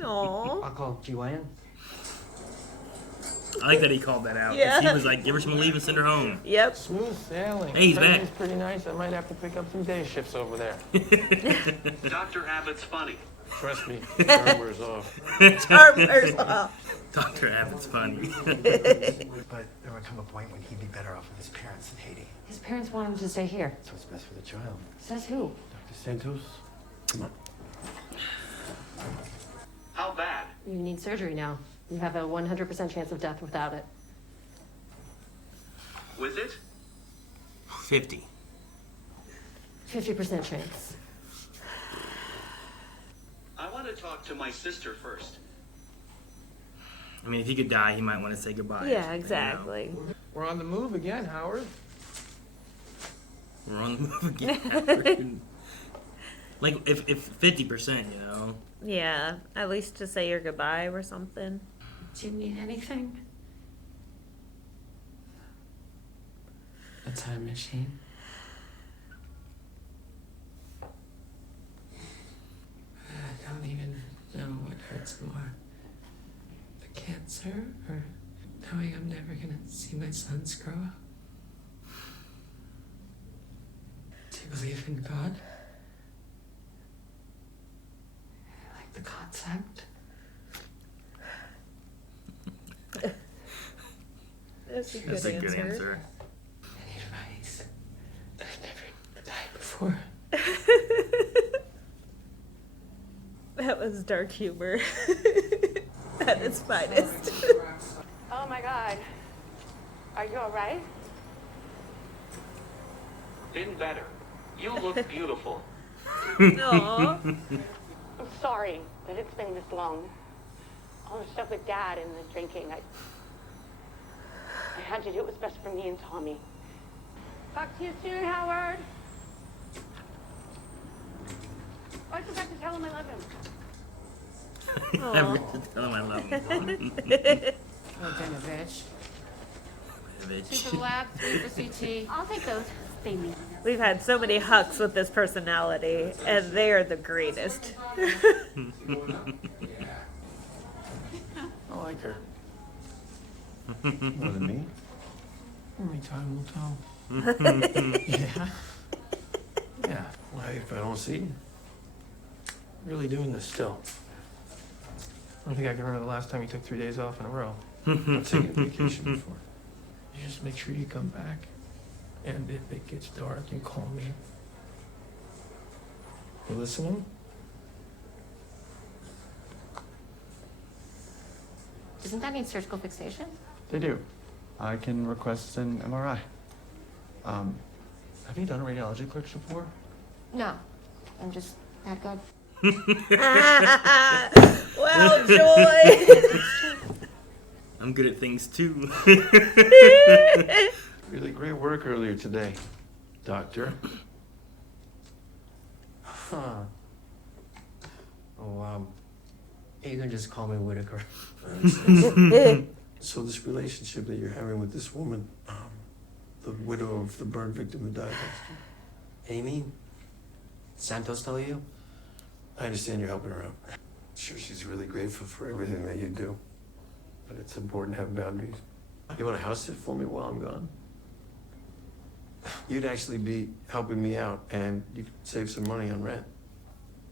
Aww. I'll call GYN. I like that he called that out. 'Cause Yeah. He was like, give her some leave and send her home. Yep. Smooth sailing. Hey, he's back. It's pretty nice. I might have to pick up some day shifts over there. Dr. Abbott's funny. Trust me, charm wears off. Charm wears off. Dr. Abbott's funny. But there would come a point when he'd be better off with his parents in Haiti. His parents want him to stay here. That's what's best for the child. Says who? Dr. Santos? Come on. How bad? You need surgery now. You have a 100% chance of death without it. With it? 50. 50% chance. I want to talk to my sister first. I mean, if he could die, he might want to say goodbye. or Yeah, something, exactly. We're on the move again, Howard. We're on the move again. Like, if 50%, you know. Yeah, at least to say your goodbye or something. Do you need anything? A time machine. I don't even know what hurts more. The cancer or knowing I'm never gonna see my sons grow up. Do you believe in God? I like the concept. That's a That's a good answer. Any advice? I've never died before. That was dark humor at its finest. Oh my god. Are you alright? Been better. You look beautiful. Aww. I'm sorry that it's been this long. All the stuff with Dad and the drinking. I had to do what was best for me and Tommy. Talk to you soon, Howard. I forgot to tell him I love him. I forgot to tell him I love him. Oh, dinner, bitch. Bitch. 2 for the lab, 3 for CT. I'll take those. Thank me. We've had so many hucks with this personality, and they are the greatest. I like her. More than me? Only time will tell. Yeah. Yeah. Why, if I don't see you? Really doing this still. I don't think I can remember the last time you took 3 days off in a row. I've taken a vacation before. You just make sure you come back. And if it gets dark, you call me. You listening? Doesn't that need surgical fixation? They do. I can request an MRI. Have you done a radiology clerkship before? No. I'm just that good. Well, Joy. I'm good at things too. Really great work earlier today, Doctor. Huh. Oh, you can just call me Whitaker. So this relationship that you're having with this woman, the widow of the burn victim who died last year. Amy? Santos tell you? I understand you're helping her out. I'm sure she's really grateful for everything that you do. But it's important to have boundaries. You want to house sit for me while I'm gone? You'd actually be helping me out, and you could save some money on rent.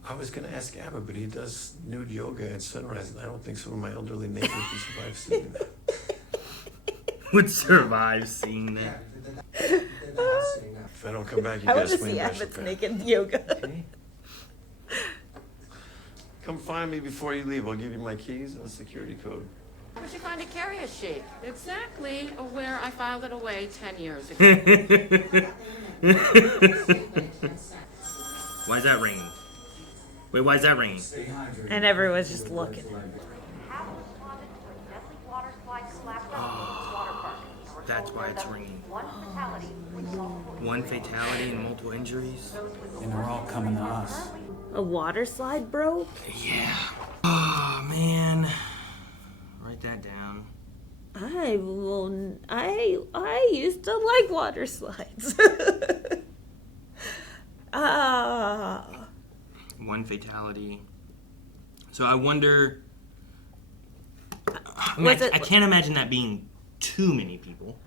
I was going to ask Abbot, but he does nude yoga at sunrise, and I don't think some of my elderly neighbors would survive seeing that. Would survive seeing that. If I don't come back, you I want guys to swing see by Abbott's some naked yoga. Come find me before you leave. I'll give you my keys and a security code. Where'd you find a carrier sheet? Exactly where I filed it away 10 years ago. Why is that ringing? Wait, why is that ringing? And everyone's just looking. That's why it's ringing. One fatality and multiple injuries. And they're all coming to us. A water slide broke? Yeah. Oh, man. Write that down. I used to like water slides. One fatality. So I wonder. I can't imagine that being too many people.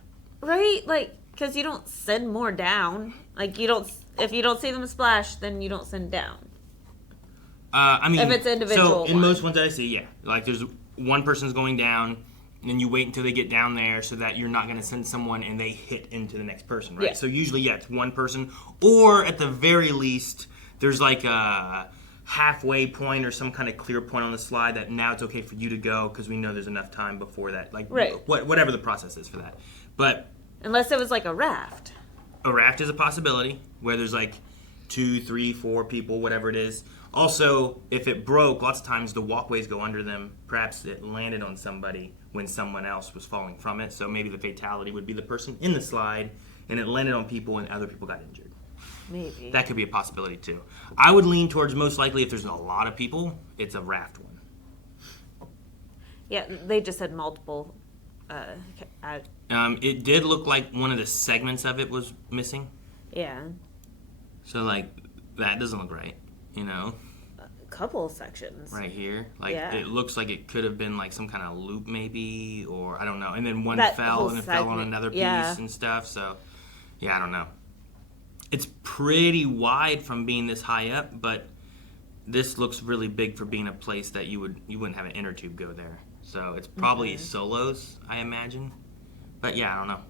Right? Like, because you don't send more down. Like, you don't. If you don't see them splash, then you don't send down. I mean, if it's individual. So in most ones that I see, yeah, like there's one person's going down, and then you wait until they get down there so that you're not going to send someone and they hit into the next person, right? Yeah. So usually, yeah, it's one person, or at the very least, there's like a halfway point or some kind of clear point on the slide that now it's okay for you to go because we know there's enough time before that, like whatever the process is for that. But unless it was like a raft. A raft is a possibility where there's like 2, 3, 4 people, whatever it is. Also, if it broke, lots of times the walkways go under them. Perhaps it landed on somebody when someone else was falling from it. So maybe the fatality would be the person in the slide, and it landed on people and other people got injured. Maybe. That could be a possibility too. I would lean towards most likely if there's a lot of people, it's a raft one. Yeah, they just said multiple. It did look like one of the segments of it was missing. Yeah. So like that doesn't look right, you know. A couple sections. Right here, like yeah. It looks like it could have been like some kind of loop maybe, or I don't know. And then one That fell whole and it fell on segment, another piece yeah. and stuff. So yeah, I don't know. It's pretty wide from being this high up, but this looks really big for being a place that you wouldn't have an inner tube go there. So it's probably solos, I imagine. But yeah, I don't know.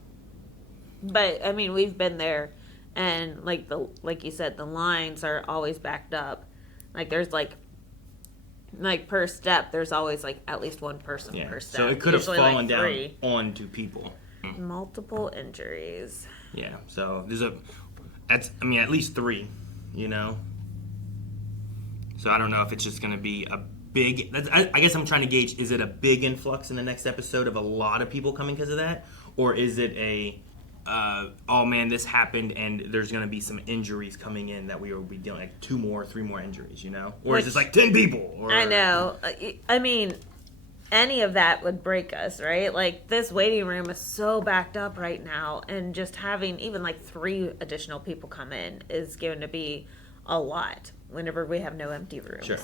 But I mean, we've been there, and like you said, the lines are always backed up. Like there's like per step, there's always like at least one person per step. So it could have Usually, fallen like, down 3. onto people. Multiple injuries. Yeah. So there's at least 3, you know. So I don't know if it's just going to be a big. I guess I'm trying to gauge: is it a big influx in the next episode of a lot of people coming because of that, or is it a oh man, this happened and there's going to be some injuries coming in that we will be dealing like 2 more, 3 more injuries, you know, or is this like 10 people? Or, I know. I mean, any of that would break us, right? Like this waiting room is so backed up right now, and just having even like 3 additional people come in is going to be a lot whenever we have no empty rooms. Sure.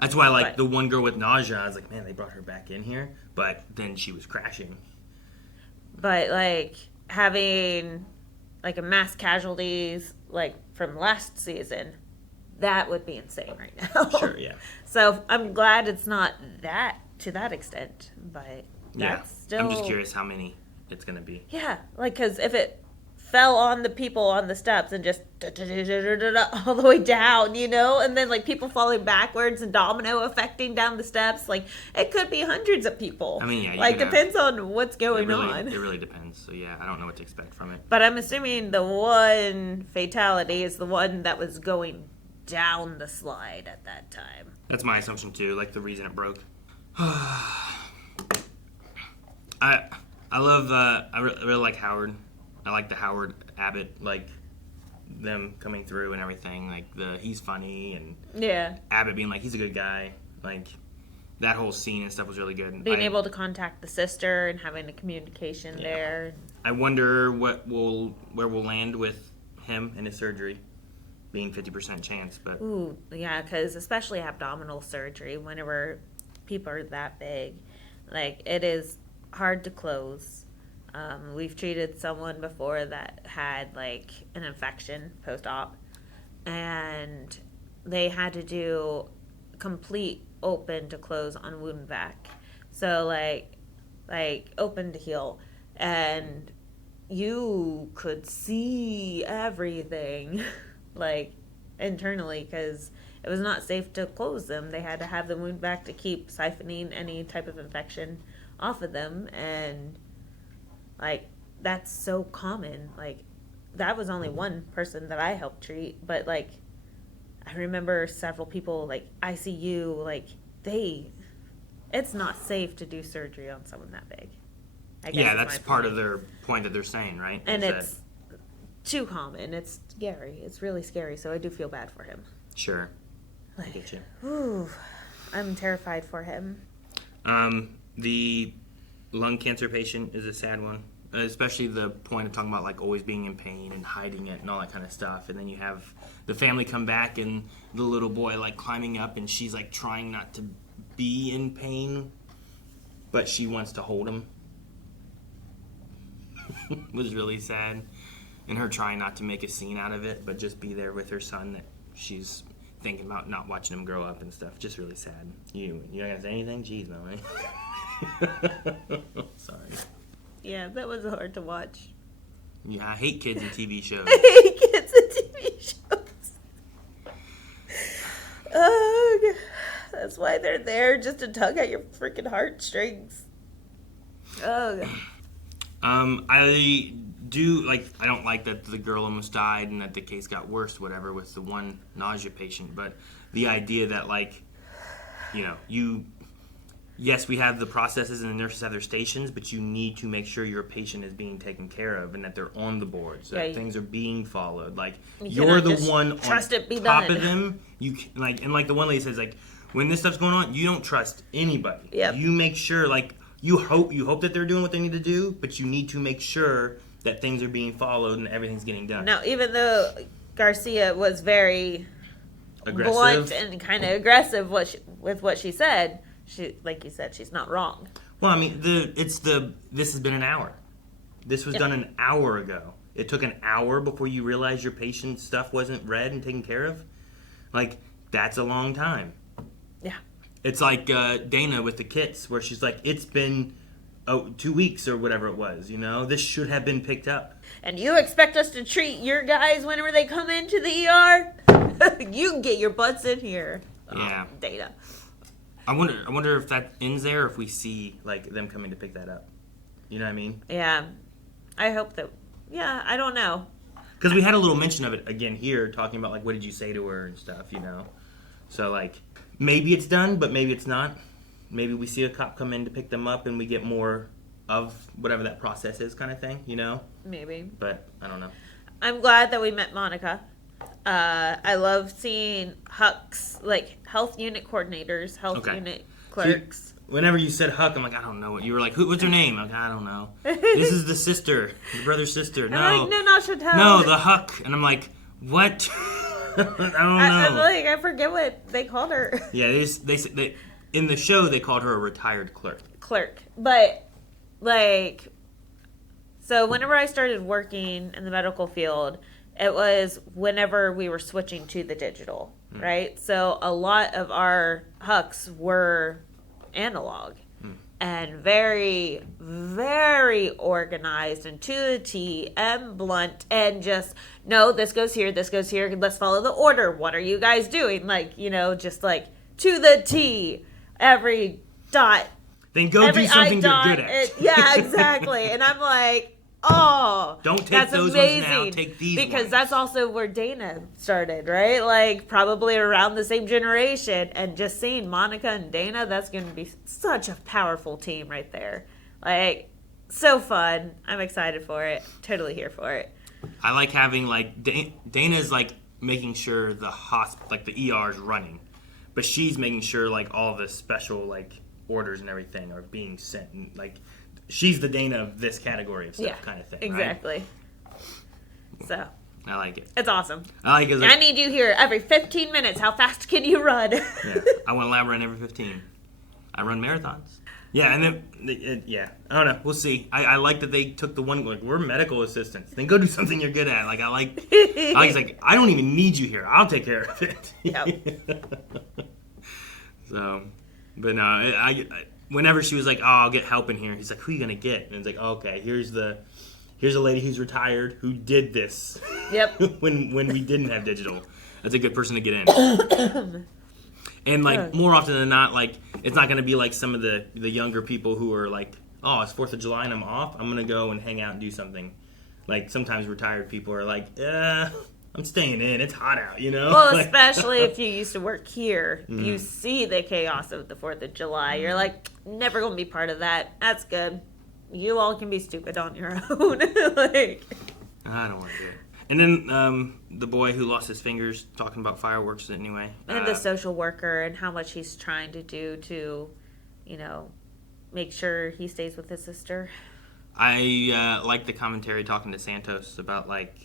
That's why, like, the one girl with nausea, I was like, man, they brought her back in here, but then she was crashing. But, like, having, like, a mass casualties, like, from last season, that would be insane right now. Sure, yeah. So, I'm glad it's not that, to that extent, but that's still... I'm just curious how many it's going to be. Yeah, like, because if it fell on the people on the steps and just all the way down, you know, and then like people falling backwards and domino affecting down the steps, like it could be hundreds of people. I mean, yeah, like depends on what's going on. It really depends. So yeah, I don't know what to expect from it. But I'm assuming the one fatality is the one that was going down the slide at that time. That's my assumption too. Like the reason it broke. I love. I really like Howard. I like the Howard Abbott, like them coming through and everything. Like he's funny, and yeah, Abbott being like he's a good guy. Like that whole scene and stuff was really good. Being able to contact the sister and having the communication there. I wonder where we'll land with him and his surgery, being 50% chance. But ooh, yeah, because especially abdominal surgery, whenever people are that big, like it is hard to close. We've treated someone before that had like an infection post-op, and they had to do complete open to close on wound vac. So like open to heal, and you could see everything like internally because it was not safe to close them. They had to have the wound vac to keep siphoning any type of infection off of them, and like, that's so common. Like, that was only one person that I helped treat, but, like, I remember several people, like, ICU, like, it's not safe to do surgery on someone that big. I guess that's part of their point that they're saying, right? And it's too common. It's scary. It's really scary, so I do feel bad for him. Sure. Like, I get you. Ooh, I'm terrified for him. The lung cancer patient is a sad one, especially the point of talking about like always being in pain and hiding it and all that kind of stuff. And then you have the family come back and the little boy like climbing up and she's like trying not to be in pain but she wants to hold him. Was really sad. And her trying not to make a scene out of it, but just be there with her son that she's thinking about not watching him grow up and stuff. Just really sad. You not gonna say anything? Jeez, Melanie. Sorry. Yeah, that was hard to watch. Yeah, I hate kids in TV shows. I hate kids in TV shows. Oh, God. That's why they're there, just to tug at your freaking heartstrings. Oh, God. I don't like that the girl almost died and that the case got worse, whatever, with the one nausea patient. But the idea that, like, you know, yes, we have the processes and the nurses have their stations, but you need to make sure your patient is being taken care of and that they're on the boards, that things are being followed. Like, you're the one on top of them. You like, and like the one lady says, like, when this stuff's going on, you don't trust anybody. Yep. You make sure, like, you hope that they're doing what they need to do, but you need to make sure that things are being followed and everything's getting done. Now, even though Garcia was very aggressive, blunt and kind of aggressive with what she said, she, like you said, she's not wrong. Well, I mean, this has been an hour. This was done an hour ago. It took an hour before you realized your patient's stuff wasn't read and taken care of. Like, that's a long time. Yeah. It's like Dana with the kits, where she's like, it's been 2 weeks or whatever it was, you know? This should have been picked up. And you expect us to treat your guys whenever they come into the ER? You can get your butts in here. Yeah. Dana. I wonder if that ends there, or if we see, like, them coming to pick that up. You know what I mean? Yeah. I hope that... Yeah, I don't know. Because we had a little mention of it again here, talking about, like, what did you say to her and stuff, you know? So, like, maybe it's done, but maybe it's not. Maybe we see a cop come in to pick them up and we get more of whatever that process is, kind of thing, you know? Maybe. But I don't know. I'm glad that we met Monica. I love seeing Huck's, like, health unit coordinators, health unit clerks. See, whenever you said Huck, I'm like, I don't know. You were like, what's her name? I'm like, I don't know. This is the sister, the brother's sister. No, I'm like, no, Chantel. No, the Huck. And I'm like, what? I don't know. I'm like, I forget what they called her. Yeah, they in the show they called her a retired clerk. But, like, so whenever I started working in the medical field, it was whenever we were switching to the digital, right? So a lot of our Hucks were analog and very, very organized and to the T and blunt and just, no, this goes here, let's follow the order. What are you guys doing? Like, you know, just like to the T, every dot. Then go do something you're good at. Yeah, exactly. And I'm like, oh, don't take that's those amazing. ones now. Take these because ones. that's also where Dana started, right? Like probably around the same generation. And just seeing Monica and Dana, that's going to be such a powerful team right there. Like so fun. I'm excited for it. Totally here for it. I like having like Dana's like making sure the like the ER is running, but she's making sure like all the special like orders and everything are being sent and like. She's the Dana of this category of stuff, kind of thing. Exactly. Right? So. I like it. It's awesome. I like it. I need you here every 15 minutes. How fast can you run? Yeah, I want a lab run every 15. I run marathons. Yeah, and then, I don't know. We'll see. I like that they took the one, like, we're medical assistants. Then go do something you're good at. Like, I was like, I don't even need you here. I'll take care of it. Yep. So, but no, whenever she was like, oh, I'll get help in here, he's like, who are you going to get? And it's like, oh, okay, here's a lady who's retired who did this. Yep. when we didn't have digital. That's a good person to get in. And, like, more often than not, like, it's not going to be like some of the younger people who are like, oh, it's 4th of July and I'm off. I'm going to go and hang out and do something. Like, sometimes retired people are like, I'm staying in. It's hot out, you know? Well, especially if you used to work here. You see the chaos of the 4th of July. You're like, never going to be part of that. That's good. You all can be stupid on your own. Like, I don't want to do it. And then the boy who lost his fingers talking about fireworks anyway. And the social worker and how much he's trying to do to, you know, make sure he stays with his sister. I like the commentary talking to Santos about, like,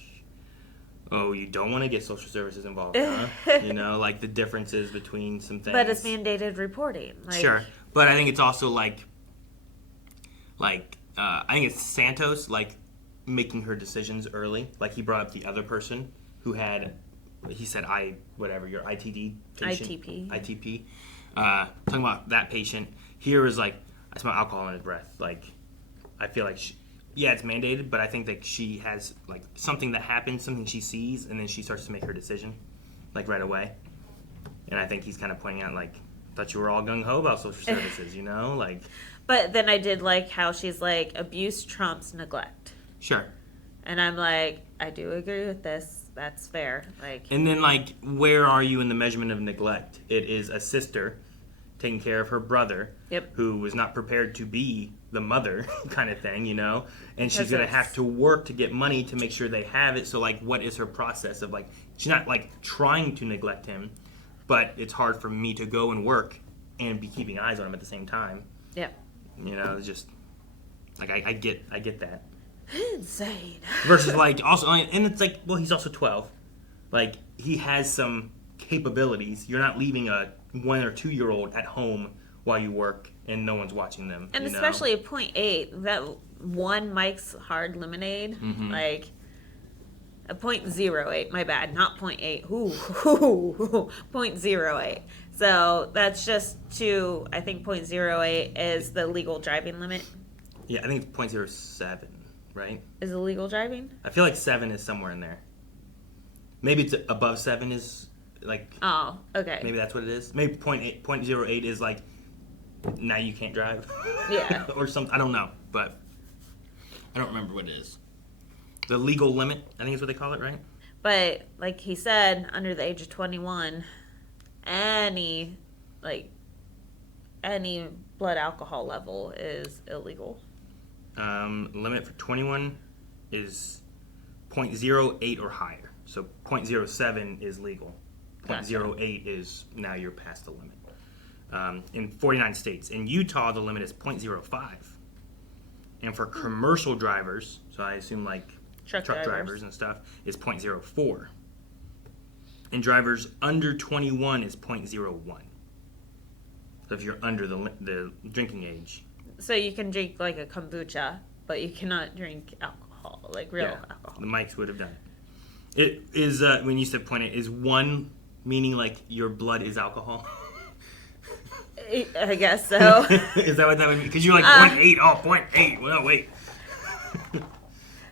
oh, you don't want to get social services involved, huh? You know, like the differences between some things. But it's mandated reporting. Like, sure. But I think it's also like, like I think it's Santos, like making her decisions early. Like he brought up the other person who had, he said your ITD patient, ITP. Talking about that patient. Here is like, I smell alcohol in his breath. Like I feel like it's mandated, but I think that she has like something that happens, something she sees, and then she starts to make her decision like right away. And I think he's kind of pointing out like, thought you were all gung-ho about social services, you know? Like, but then I did like how she's like, abuse trumps neglect. Sure. And I'm like, I do agree with this. That's fair. Like, and then like, where are you in the measurement of neglect? It is a sister taking care of her brother, who was not prepared to be the mother kind of thing, you know? And she's going to have to work to get money to make sure they have it. So like, what is her process of like, she's not like trying to neglect him, but it's hard for me to go and work and be keeping eyes on him at the same time. Yeah. You know, it's just like, I get that. Insane. Versus like, also, and it's like, well, he's also 12. Like, he has some capabilities. You're not leaving a 1 or 2 year old at home while you work and no one's watching them. And especially at 0.8, that one Mike's Hard Lemonade, like a 0.08, my bad, not 0.8, 0.08. So that's just I think 0.08 is the legal driving limit. Yeah, I think it's 0.07, right? Is it legal driving? I feel like 7 is somewhere in there. Maybe it's above 7 is like... Oh, okay. Maybe that's what it is. Maybe 0.08 is like, now you can't drive. Yeah. Or something. I don't know, but I don't remember what it is. The legal limit, I think is what they call it, right? But like he said, under the age of 21, any blood alcohol level is illegal. Limit for 21 is 0.08 or higher. So 0.07 is legal. 0.08 is now you're past the limit. In 49 states. In Utah, the limit is 0.05. And for commercial drivers, so I assume like truck drivers and stuff, is 0.04. And drivers under 21 is 0.01. So if you're under the drinking age. So you can drink like a kombucha, but you cannot drink alcohol, like real alcohol. The Mikes would have done it. It is, when you said 0.8, is 1 meaning like your blood is alcohol? I guess so. Is that what that would mean? Because you're like 0.8, 0.8. Well, wait.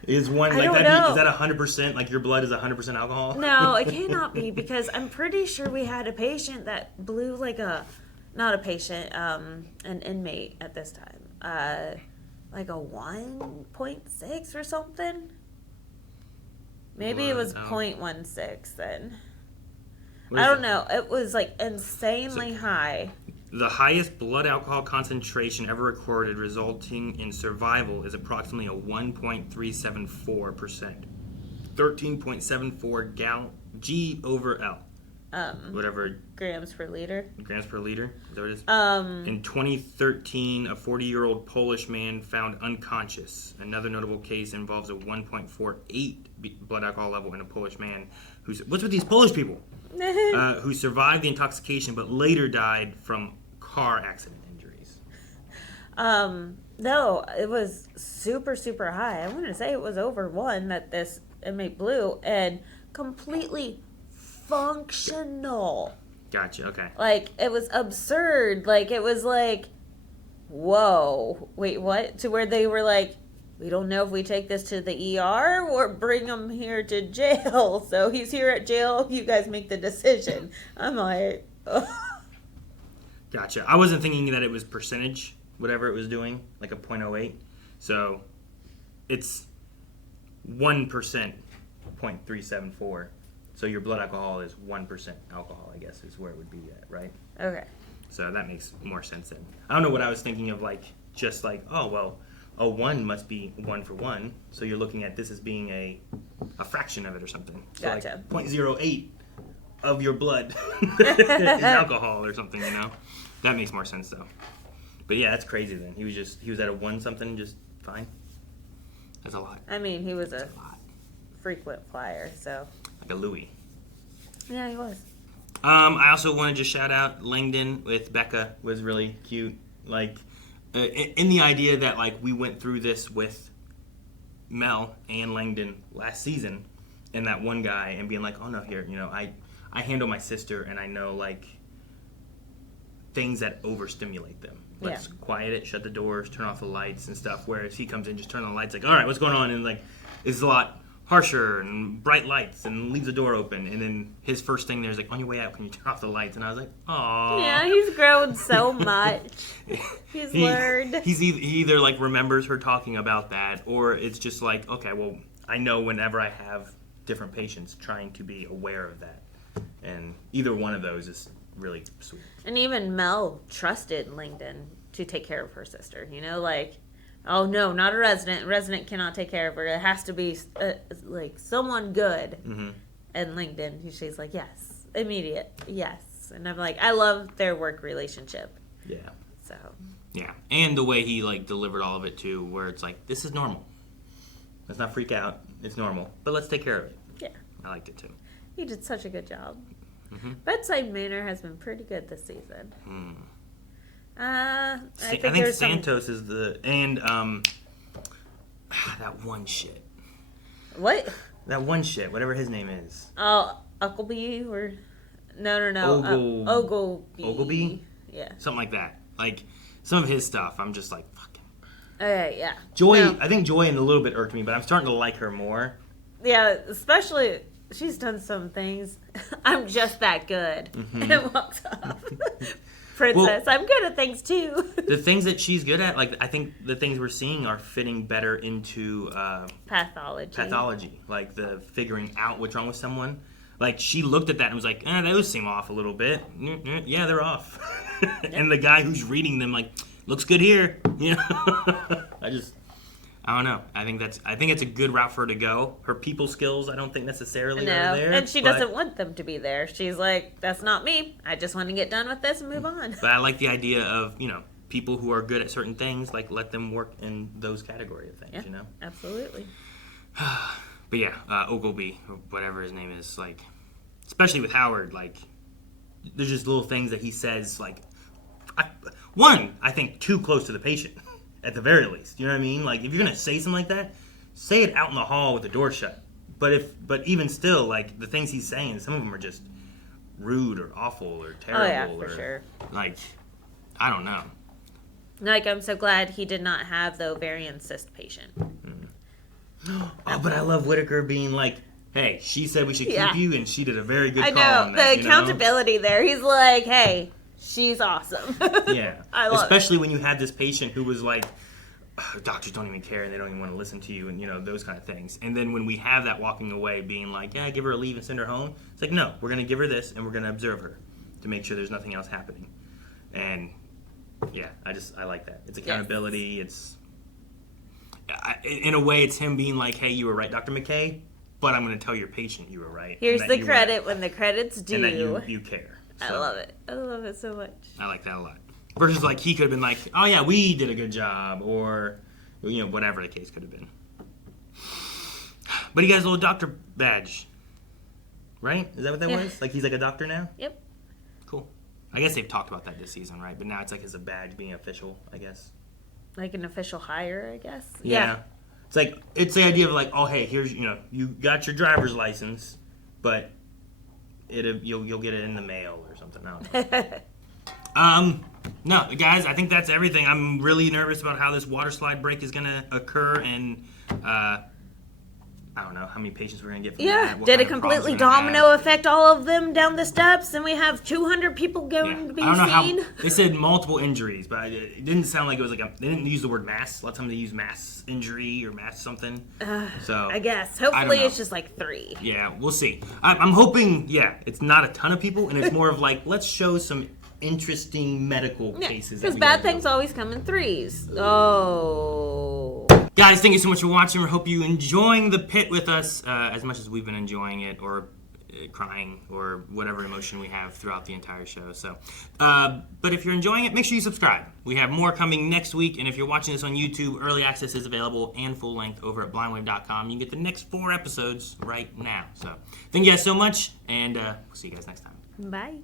Is 1 like that? Is that 100%? Like your blood is 100% alcohol? No, it cannot be, because I'm pretty sure we had a patient that blew like not a patient, an inmate at this time, like a 1.6 or something. Maybe it was 0.16 then. I don't know. It was like insanely high. The highest blood alcohol concentration ever recorded resulting in survival is approximately a 1.374%. 13.74 G over L. Whatever. Grams per liter. Grams per liter. Is that what it is? In 2013, a 40-year-old Polish man found unconscious. Another notable case involves a 1.48 blood alcohol level in a Polish man what's with these Polish people? Who survived the intoxication but later died from car accident injuries. No, it was super, super high. I want to say it was over 1 that this inmate blew, and completely functional. Gotcha, okay. Like, it was absurd. Like, it was like, whoa, wait, what? To where they were like, we don't know if we take this to the ER or bring him here to jail. So he's here at jail. You guys make the decision. I'm like, ugh. Gotcha. I wasn't thinking that it was percentage, whatever it was doing, like a 0.08. So it's 1%, 0.374. So your blood alcohol is 1% alcohol, I guess, is where it would be at, right? Okay. So that makes more sense then. I don't know what I was thinking of, like, just like, oh, well, a 1 must be 1 for 1. So you're looking at this as being a fraction of it or something. So Gotcha. Like 0.08 of your blood is alcohol or something, you know? That makes more sense, though. But yeah, that's crazy then. He was at a 1 something, just fine. That's a lot. I mean, he was a frequent flyer, so. Like a Louis. Yeah, he was. I also want to just shout out Langdon with Becca was really cute. Like, in the idea that like we went through this with Mel and Langdon last season, and that one guy, and being like, oh no, here, I handle my sister, and I know like things that overstimulate them. Let's quiet it, shut the doors, turn off the lights and stuff. Whereas he comes in, just turn on the lights, like, all right, what's going on? And like, it's a lot harsher and bright lights, and leaves the door open. And then his first thing there is like, on your way out, can you turn off the lights? And I was like, oh. Yeah, he's grown so much. He's learned. He either like remembers her talking about that, or it's just like, okay, well, I know whenever I have different patients, trying to be aware of that. And either one of those is really sweet. And even Mel trusted Langdon to take care of her sister. Like, oh no, not a resident. A resident cannot take care of her. It has to be like someone good. Mm-hmm. And Langdon, she's like, yes, immediate, yes. And I'm like, I love their work relationship. Yeah. So. Yeah, and the way he like delivered all of it too, where it's like, this is normal. Let's not freak out. It's normal, but let's take care of it. Yeah. I liked it too. He did such a good job. Mm-hmm. Bedside Manor has been pretty good this season. I think Santos is and that one shit. What? That one shit, whatever his name is. Oh, Uckleby or no. Ogleby. Yeah. Something like that. Like some of his stuff, I'm just like, fucking. Yeah. Joy, No. I think Joy in a little bit irked me, but I'm starting to like her more. Yeah, especially she's done some things. I'm just that good. Mm-hmm. And walks off. Princess, I'm good at things too. The things that she's good at, like I think the things we're seeing are fitting better into pathology, like the figuring out what's wrong with someone. Like she looked at that and was like, those seem off a little bit. Yeah, they're off. And the guy who's reading them like, looks good here. I don't know. I think it's a good route for her to go. Her people skills, I don't think necessarily are there. And she doesn't want them to be there. She's like, that's not me. I just want to get done with this and move on. But I like the idea of, people who are good at certain things, like let them work in those category of things, Absolutely. But yeah, Ogleby, or whatever his name is, like, especially with Howard, like, there's just little things that he says, like, I think too close to the patient. At the very least, you know what I mean? Like, if you're gonna say something like that, say it out in the hall with the door shut. But even still, like, the things he's saying, some of them are just rude or awful or terrible. Oh yeah, for sure. Like, I don't know. Like, I'm so glad he did not have the ovarian cyst patient. Oh, but I love Whitaker being like, hey, she said we should keep you, and she did a very good call on that. The accountability there. He's like, hey, she's awesome. Yeah. I love Especially when you had this patient who was like, doctors don't even care and they don't even want to listen to you and, those kind of things. And then when we have that walking away being like, yeah, give her a leave and send her home. It's like, no, we're going to give her this and we're going to observe her to make sure there's nothing else happening. And yeah, I like that. It's accountability. Yes. In a way, it's him being like, hey, you were right, Dr. McCay, but I'm going to tell your patient you were right. Here's the credit when the credit's due. And that you care. So, I love it. I love it so much. I like that a lot. Versus like he could have been like, oh yeah, we did a good job, or whatever the case could have been. But he got his little doctor badge, right? Is that what that was? Like he's like a doctor now? Yep. Cool. I guess they've talked about that this season, right? But now it's like as a badge being official, I guess. Like an official hire, I guess. Yeah. It's the idea of like, oh hey, here's you got your driver's license, but you'll get it in the mail or something. I don't know. No, guys, I think that's everything. I'm really nervous about how this water slide break is gonna occur, and I don't know how many patients we're gonna get from that. Did it completely domino affect all of them down the steps, and we have 200 people going to be seen? They said multiple injuries, but it didn't sound like it was like they didn't use the word mass. A lot of times they use mass injury or mass something. So I guess hopefully it's just like 3. Yeah, we'll see. I'm hoping. Yeah, it's not a ton of people, and it's more of like let's show some interesting medical cases. Because bad things always come in 3s. Oh. Guys, thank you so much for watching. We hope you're enjoying the pit with us as much as we've been enjoying it, or crying, or whatever emotion we have throughout the entire show. So, but if you're enjoying it, make sure you subscribe. We have more coming next week, and if you're watching this on YouTube, early access is available and full length over at blindwave.com. You can get the next 4 episodes right now. So, thank you guys so much, and we'll see you guys next time. Bye.